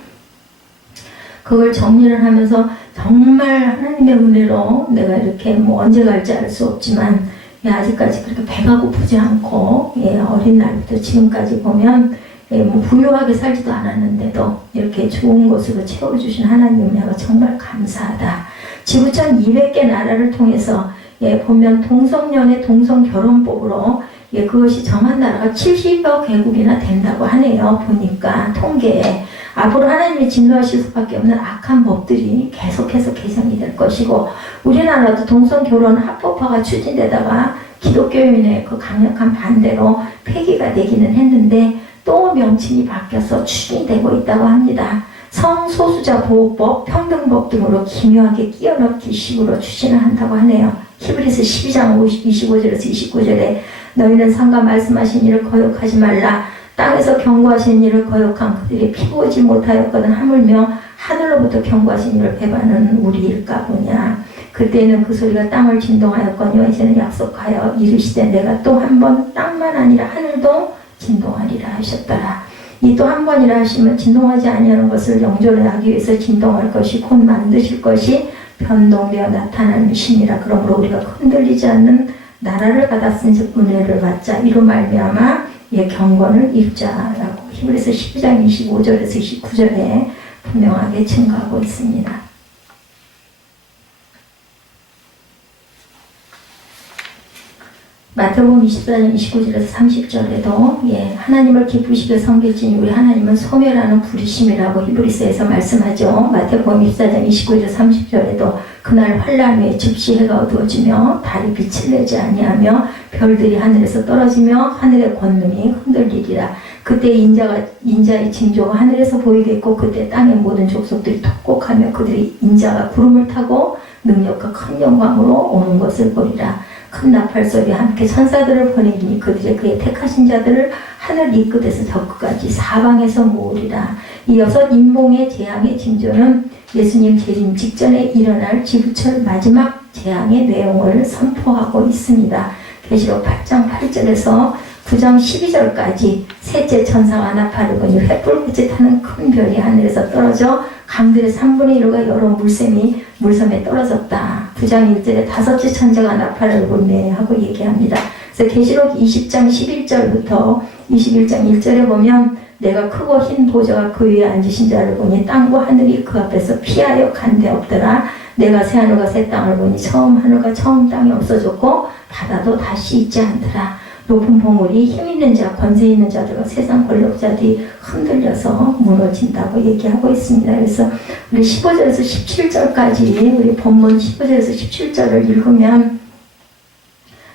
그걸 정리를 하면서 정말 하나님의 은혜로 내가 이렇게 뭐 언제 갈지 알 수 없지만 아직까지 그렇게 배가 고프지 않고 어린 날부터 지금까지 보면 뭐 부유하게 살지도 않았는데도 이렇게 좋은 것으로 채워주신 하나님 은혜가 정말 감사하다. 지구촌 200개 나라를 통해서 보면 동성연애 동성결혼법으로 그것이 정한 나라가 70여 개국이나 된다고 하네요. 보니까 통계에. 앞으로 하나님이 진노하실 수밖에 없는 악한 법들이 계속해서 개정이 될 것이고 우리나라도 동성결혼 합법화가 추진되다가 기독교인의 그 강력한 반대로 폐기가 되기는 했는데 또 명칭이 바뀌어서 추진이 되고 있다고 합니다. 성소수자 보호법, 평등법 등으로 기묘하게 끼워넣기 식으로 추진을 한다고 하네요. 히브리서 12장 25절에서 29절에 너희는 상과 말씀하신 일을 거역하지 말라. 땅에서 경고하신 일을 거역한 그들이 피보지 못하였거든 하물며 하늘로부터 경고하신 일을 배반하는 우리일까 보냐. 그때는 그 소리가 땅을 진동하였거니와 이제는 약속하여 이르시되 내가 또 한 번 땅만 아니라 하늘도 진동하리라 하셨더라. 이 또 한 번이라 하시면 진동하지 아니하는 것을 영존을 하기 위해서 진동할 것이 곧 만드실 것이 변동되어 나타나는 신이라. 그러므로 우리가 흔들리지 않는 나라를 받았은즉 은혜를 받자. 이로 말미암아 경건을 입자라고 히브리서 12장 25절에서 29절에 분명하게 증거하고 있습니다. 마태복음 24장 29절에서 30절에도 하나님을 기쁘시게 섬길지니 우리 하나님은 소멸하는 불이심이라고 히브리서에서 말씀하죠. 마태복음 24장 29절 30절에도 그날 환란 후에 즉시 해가 어두워지며 달이 빛을 내지 아니하며 별들이 하늘에서 떨어지며 하늘의 권능이 흔들리리라. 그때 인자의 징조가 하늘에서 보이겠고 그때 땅의 모든 족속들이 통곡하며 그들이 인자가 구름을 타고 능력과 큰 영광으로 오는 것을 보리라. 큰 나팔 소리와 함께 천사들을 보내리니 그들의 그의 택하신 자들을 하늘 이 끝에서 저 끝까지 사방에서 모으리라. 이어서 인봉의 재앙의 징조는 예수님 재림 직전에 일어날 지구철 마지막 재앙의 내용을 선포하고 있습니다. 계시록 8장 8절에서 9장 12절까지 셋째 천사가 나팔을 부니 횃불같이 타는 큰 별이 하늘에서 떨어져 강들의 3분의 1가 여러 물섬에 떨어졌다. 9장 1절에 다섯째 천사가 나팔을 불네 하고 얘기합니다. 그래서 계시록 20장 11절부터 21장 1절에 보면 내가 크고 흰 보좌가 그 위에 앉으신 자를 보니 땅과 하늘이 그 앞에서 피하여 간 데 없더라. 내가 새 하늘과 새 땅을 보니 처음 하늘과 처음 땅이 없어졌고 바다도 다시 있지 않더라. 높은 봉우리 힘 있는 자, 권세 있는 자들과 세상 권력자들이 흔들려서 무너진다고 얘기하고 있습니다. 그래서 우리 15절에서 17절까지 우리 본문 15절에서 17절을 읽으면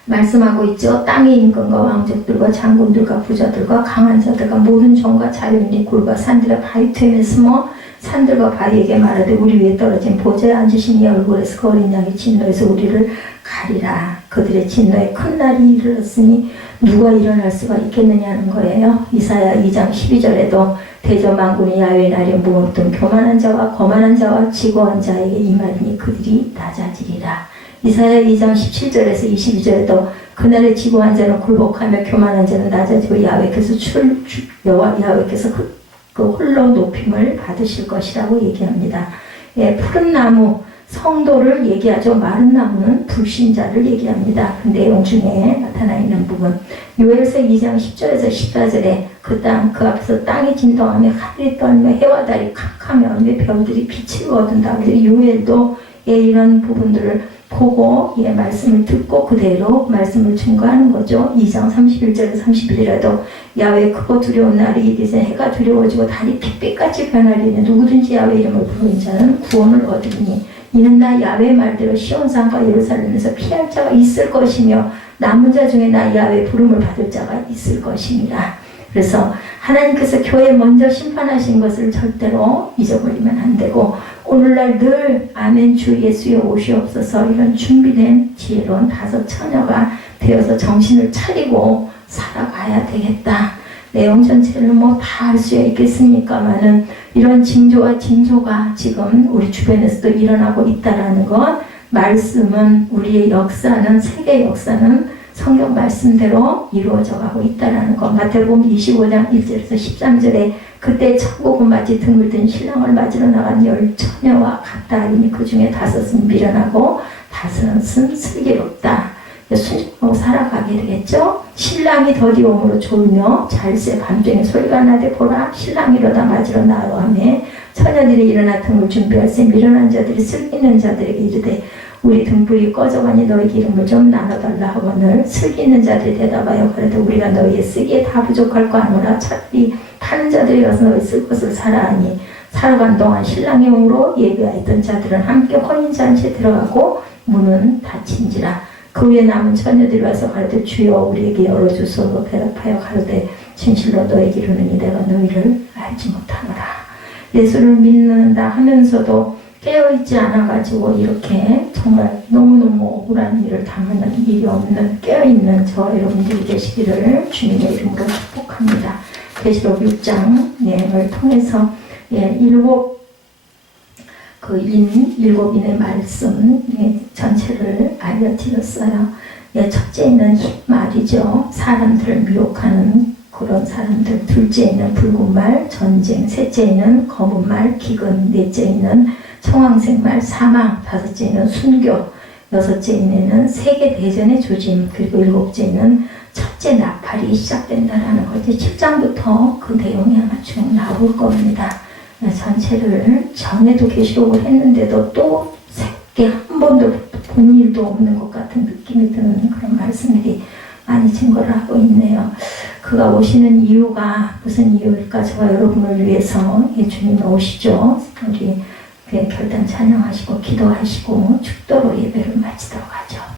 말씀하고 있죠. 땅의 임금과 왕족들과 장군들과 부자들과 강한 자들과 모든 종과 자연인이 굴과 산들의 바위 틈에 숨어 산들과 바위에게 말하되 우리 위에 떨어진 보좌에 앉으신 이 얼굴에서 그 어린 양의 진노에서 우리를 가리라. 그들의 진노에 큰 날이 이르렀으니 누가 일어날 수가 있겠느냐는 거예요. 이사야 2장 12절에도 대저만군의 야훼의 날에 무엇든 교만한 자와 거만한 자와 지고한 자에게 임하리니 그들이 낮아지리라. 이사야 2장 17절에서 22절에도 그날의 지고한 자는 굴복하며 교만한 자는 낮아지고 야훼께서 야훼께서 그 홀로 높임을 받으실 것이라고 얘기합니다. 푸른 나무 성도를 얘기하죠. 마른 나무는 불신자를 얘기합니다. 그 내용 중에 나타나 있는 부분 요엘서 2장 10절에서 14절에 그 앞에서 땅이 진동하며 하늘이 떨며 해와 달이 캄캄하며 별들이 빛을 얻은다. 요엘도 이런 부분들을 보고 말씀을 듣고 그대로 말씀을 증거하는 거죠. 2장 31절에서 31절에도 야훼 크고 두려운 날이 이르되 해가 두려워지고 달이 빛빛같이 변하리니 누구든지 야훼 이름을 부르는 자는 구원을 얻으리니 이는 나 야훼 말대로 시온산과 예루살렘에서 피할 자가 있을 것이며 남은 자 중에 나 야훼 부름을 받을 자가 있을 것입니다. 그래서 하나님께서 교회 먼저 심판하신 것을 절대로 잊어버리면 안 되고 오늘날 늘 아멘 주 예수여 오시옵소서 이런 준비된 지혜로운 다섯 처녀가 되어서 정신을 차리고 살아가야 되겠다. 내용 전체를 다 알 수 있겠습니까만은 이런 징조와 징조가 지금 우리 주변에서도 일어나고 있다라는 것, 말씀은 우리의 역사는 세계 역사는 성경 말씀대로 이루어져 가고 있다라는 것. 마태복음 25장 1절에서 13절에 그때 천국은 마치 등을 든 신랑을 맞으러 나간 10처녀와 같다 하니 그 중에 5은 미련하고 5은 슬기롭다. 순종하고 살아가게 되겠죠. 신랑이 더디 오므로 졸며 잘새 밤중에 소리가 나되 보라 신랑이 이러다 맞으러 나아가매 처녀들이 일어나 등을 준비할세 미련한 자들이 슬기 있는 자들에게 이르되 우리 등불이 꺼져가니 너희 기름을 좀 나눠달라 하거늘 슬기 있는 자들이 대답하여 그래도 우리가 너희의 쓰기에 다 부족할 거 아노라 차라리 타는 자들이 가서 너희 쓸 것을 사라 하니 살아간 동안 신랑의 오므로 예배하였던 자들은 함께 혼인잔치에 들어가고 문은 닫힌지라. 그 후에 남은 처녀들이 와서 가로되 주여 우리에게 열어주소서 대답하여 가로되 진실로 너에게 이르노니 내가 너희를 알지 못하노라. 예수를 믿는다 하면서도 깨어있지 않아가지고 이렇게 정말 너무너무 억울한 일을 당하는 일이 없는 깨어있는 저 여러분들이 되시기를 주님의 이름으로 축복합니다. 계시록 6장 내용을 통해서 일곱 인의 말씀 전체를 알려드렸어요. 첫째는 흰말이죠. 사람들을 미혹하는 그런 사람들. 둘째는 붉은 말, 전쟁. 셋째는 검은 말, 기근. 넷째는 청황색 말, 사망. 다섯째는 순교. 여섯째는 세계 대전의 조짐. 그리고 일곱째는 첫째 나팔이 시작된다라는 거죠. 7장부터 그 내용이 아마 쭉 나올 겁니다. 전체를 전에도 계시록을 했는데도 또 새롭게 한 번도 본 일도 없는 것 같은 느낌이 드는 그런 말씀들이 많이 증거를 하고 있네요. 그가 오시는 이유가 무슨 이유일까? 저와 여러분을 위해서 주님이 오시죠. 우리 결단 찬양하시고 기도하시고 축도로 예배를 마치도록 하죠.